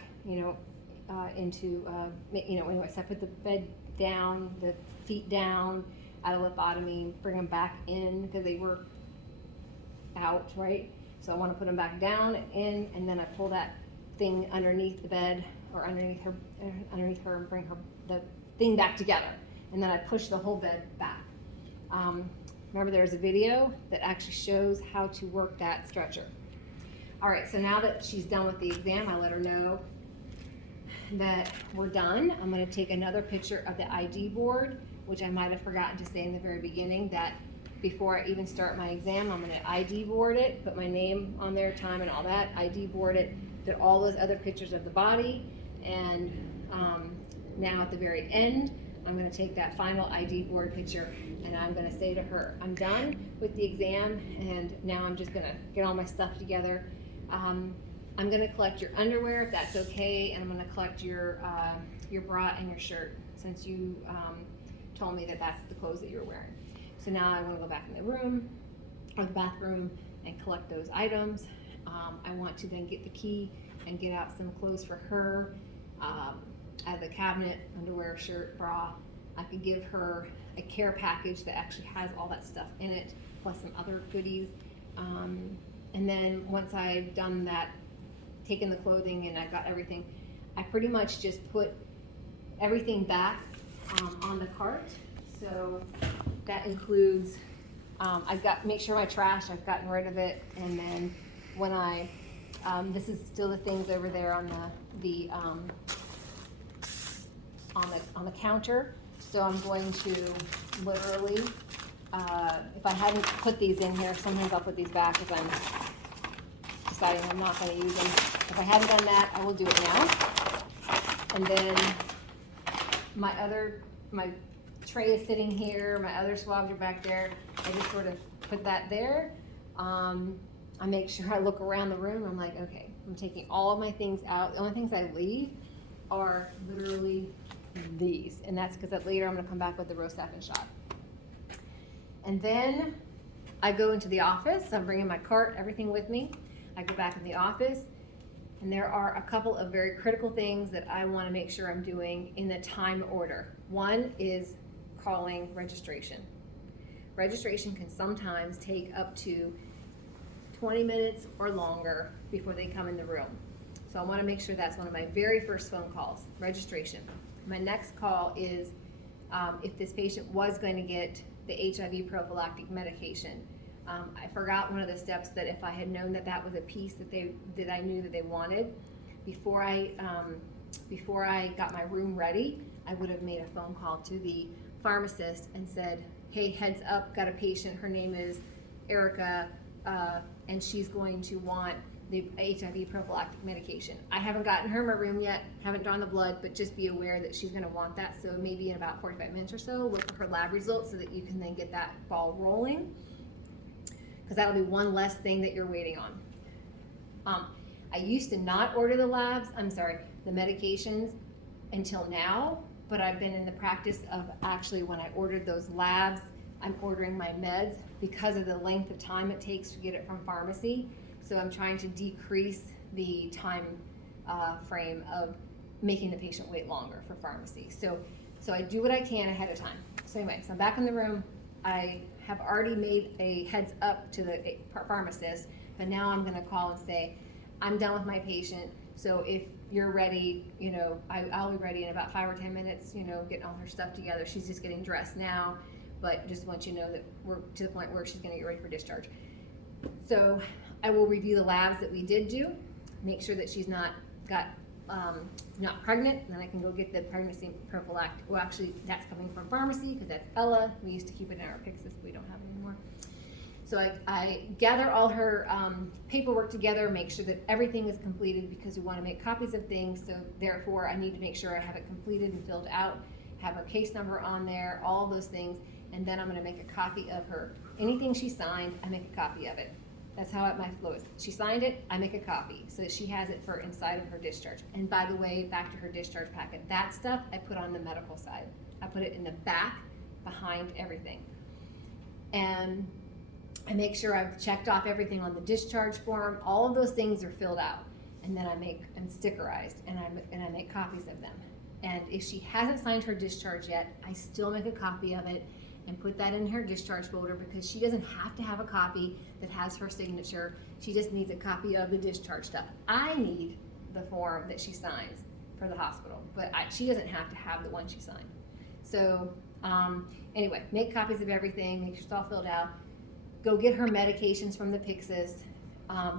into, anyway, so I put the bed down, the feet down, out of lithotomy, bring them back in, because they were out, right? So I want to put them back down and in, and then I pull that thing underneath the bed, or underneath her, and bring the thing back together. And then I push the whole bed back. Remember, there's a video that actually shows how to work that stretcher. All right, so now that she's done with the exam, I let her know that we're done. I'm going to take another picture of the ID board, which I might have forgotten to say in the very beginning, that before I even start my exam, I'm going to ID board it, put my name on there, time and all that, ID board it, put all those other pictures of the body, and now at the very end, I'm going to take that final ID board picture, and I'm going to say to her, I'm done with the exam, and now I'm just going to get all my stuff together. I'm going to collect your underwear, if that's okay, and I'm going to collect your bra and your shirt, since you told me that that's the clothes that you're wearing. So now I want to go back in the room, or the bathroom, and collect those items. I want to then get the key and get out some clothes for her. Out of the cabinet, underwear, shirt, bra. I could give her a care package that actually has all that stuff in it, plus some other goodies. And then once I've done that, taken the clothing and I got everything, I pretty much just put everything back on the cart. So that includes, make sure my trash, I've gotten rid of it. And then when this is still the things over there on the counter. So I'm going to literally, if I hadn't put these in here, sometimes I'll put these back because I'm deciding I'm not going to use them. If I hadn't done that, I will do it now. And then my tray is sitting here, my other swabs are back there. I just sort of put that there. I make sure I look around the room. I'm like, okay, I'm taking all of my things out. The only things I leave are literally these, and that's because later I'm going to come back with the Rocephin shot. And then I go into the office. I'm bringing my cart, everything with me. I go back in the office, and there are a couple of very critical things that I want to make sure I'm doing in the time order. One is calling registration. Registration can sometimes take up to 20 minutes or longer before they come in the room. So I want to make sure that's one of my very first phone calls, registration. My next call is if this patient was going to get the HIV prophylactic medication. I forgot one of the steps, that if I had known that that was a piece that I knew that they wanted, before I got my room ready, I would have made a phone call to the pharmacist and said, hey, heads up, got a patient, her name is Erica, and she's going to want the HIV prophylactic medication. I haven't gotten her in my room yet, haven't drawn the blood, but just be aware that she's gonna want that. So maybe in about 45 minutes or so, look for her lab results so that you can then get that ball rolling. Because that'll be one less thing that you're waiting on. I used to not order the medications until now, but I've been in the practice of actually when I ordered those labs, I'm ordering my meds because of the length of time it takes to get it from pharmacy. So I'm trying to decrease the time frame of making the patient wait longer for pharmacy. So I do what I can ahead of time. So anyway, so I'm back in the room. I have already made a heads up to the pharmacist, but now I'm gonna call and say, I'm done with my patient. So if you're ready, you know, I'll be ready in about 5 or 10 minutes, you know, getting all her stuff together. She's just getting dressed now, but just want you to know that we're to the point where she's gonna get ready for discharge. So I will review the labs that we did do, make sure that she's not pregnant, and then I can go get the pregnancy prophylactic. Well, actually, that's coming from pharmacy because that's Ella. We used to keep it in our Pyxis, but we don't have it anymore. So I gather all her paperwork together, make sure that everything is completed because we want to make copies of things. So therefore, I need to make sure I have it completed and filled out, have her case number on there, all those things, and then I'm going to make a copy of her. Anything she signed, I make a copy of it. That's how my flow is. She signed it, I make a copy so that she has it for inside of her discharge. And by the way, back to her discharge packet, that stuff I put on the medical side. I put it in the back behind everything. And I make sure I've checked off everything on the discharge form. All of those things are filled out. And then I make them stickerized and I make copies of them. And if she hasn't signed her discharge yet, I still make a copy of it and put that in her discharge folder because she doesn't have to have a copy that has her signature. She just needs a copy of the discharge stuff. I need the form that she signs for the hospital, but she doesn't have to have the one she signed. So anyway, make copies of everything, make sure it's all filled out. Go get her medications from the Pyxis,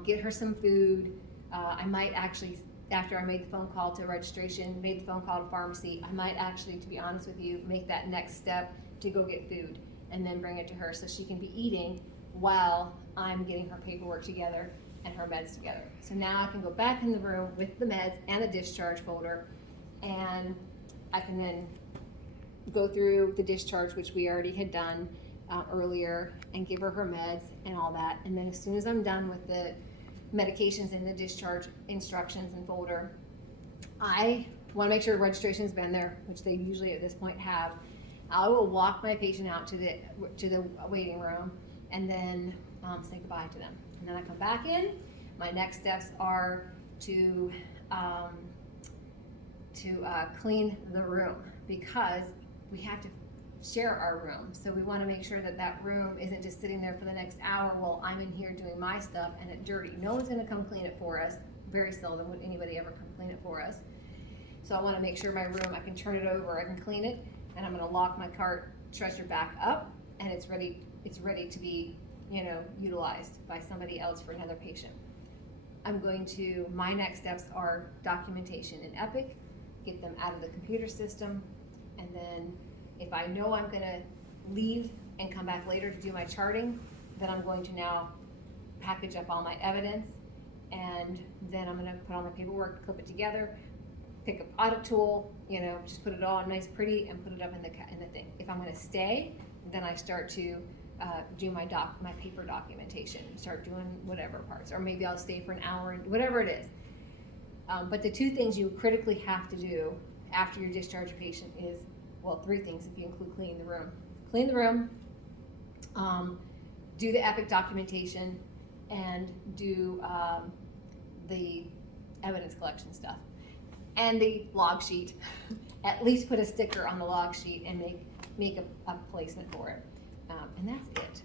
get her some food. I might actually, after I made the phone call to registration, made the phone call to pharmacy, I might actually, to be honest with you, make that next step to go get food and then bring it to her so she can be eating while I'm getting her paperwork together and her meds together. So now I can go back in the room with the meds and the discharge folder, and I can then go through the discharge, which we already had done earlier, and give her her meds and all that. And then as soon as I'm done with the medications in the discharge instructions and folder, I want to make sure registration's been there, which they usually at this point have. I will walk my patient out to the waiting room and then say goodbye to them. And then I come back in. My next steps are to clean the room because we have to share our room. So we want to make sure that that room isn't just sitting there for the next hour while I'm in here doing my stuff and it's dirty. No one's going to come clean it for us. Very seldom would anybody ever come clean it for us. So I want to make sure my room, I can turn it over, I can clean it, and I'm going to lock my cart stretcher back up, and it's ready to be, utilized by somebody else for another patient. My next steps are documentation in Epic, get them out of the computer system, and then if I know I'm going to leave and come back later to do my charting, then I'm going to now package up all my evidence, and then I'm going to put all my paperwork, clip it together, pick up audit tool, just put it all nice, pretty, and put it up in the thing. If I'm going to stay, then I start to do my paper documentation, start doing whatever parts, or maybe I'll stay for an hour, and whatever it is. But the two things you critically have to do after your discharge patient is, well, three things if you include cleaning the room. Clean the room, do the Epic documentation, and do the evidence collection stuff. And the log sheet. At least put a sticker on the log sheet and make a placement for it. And that's it.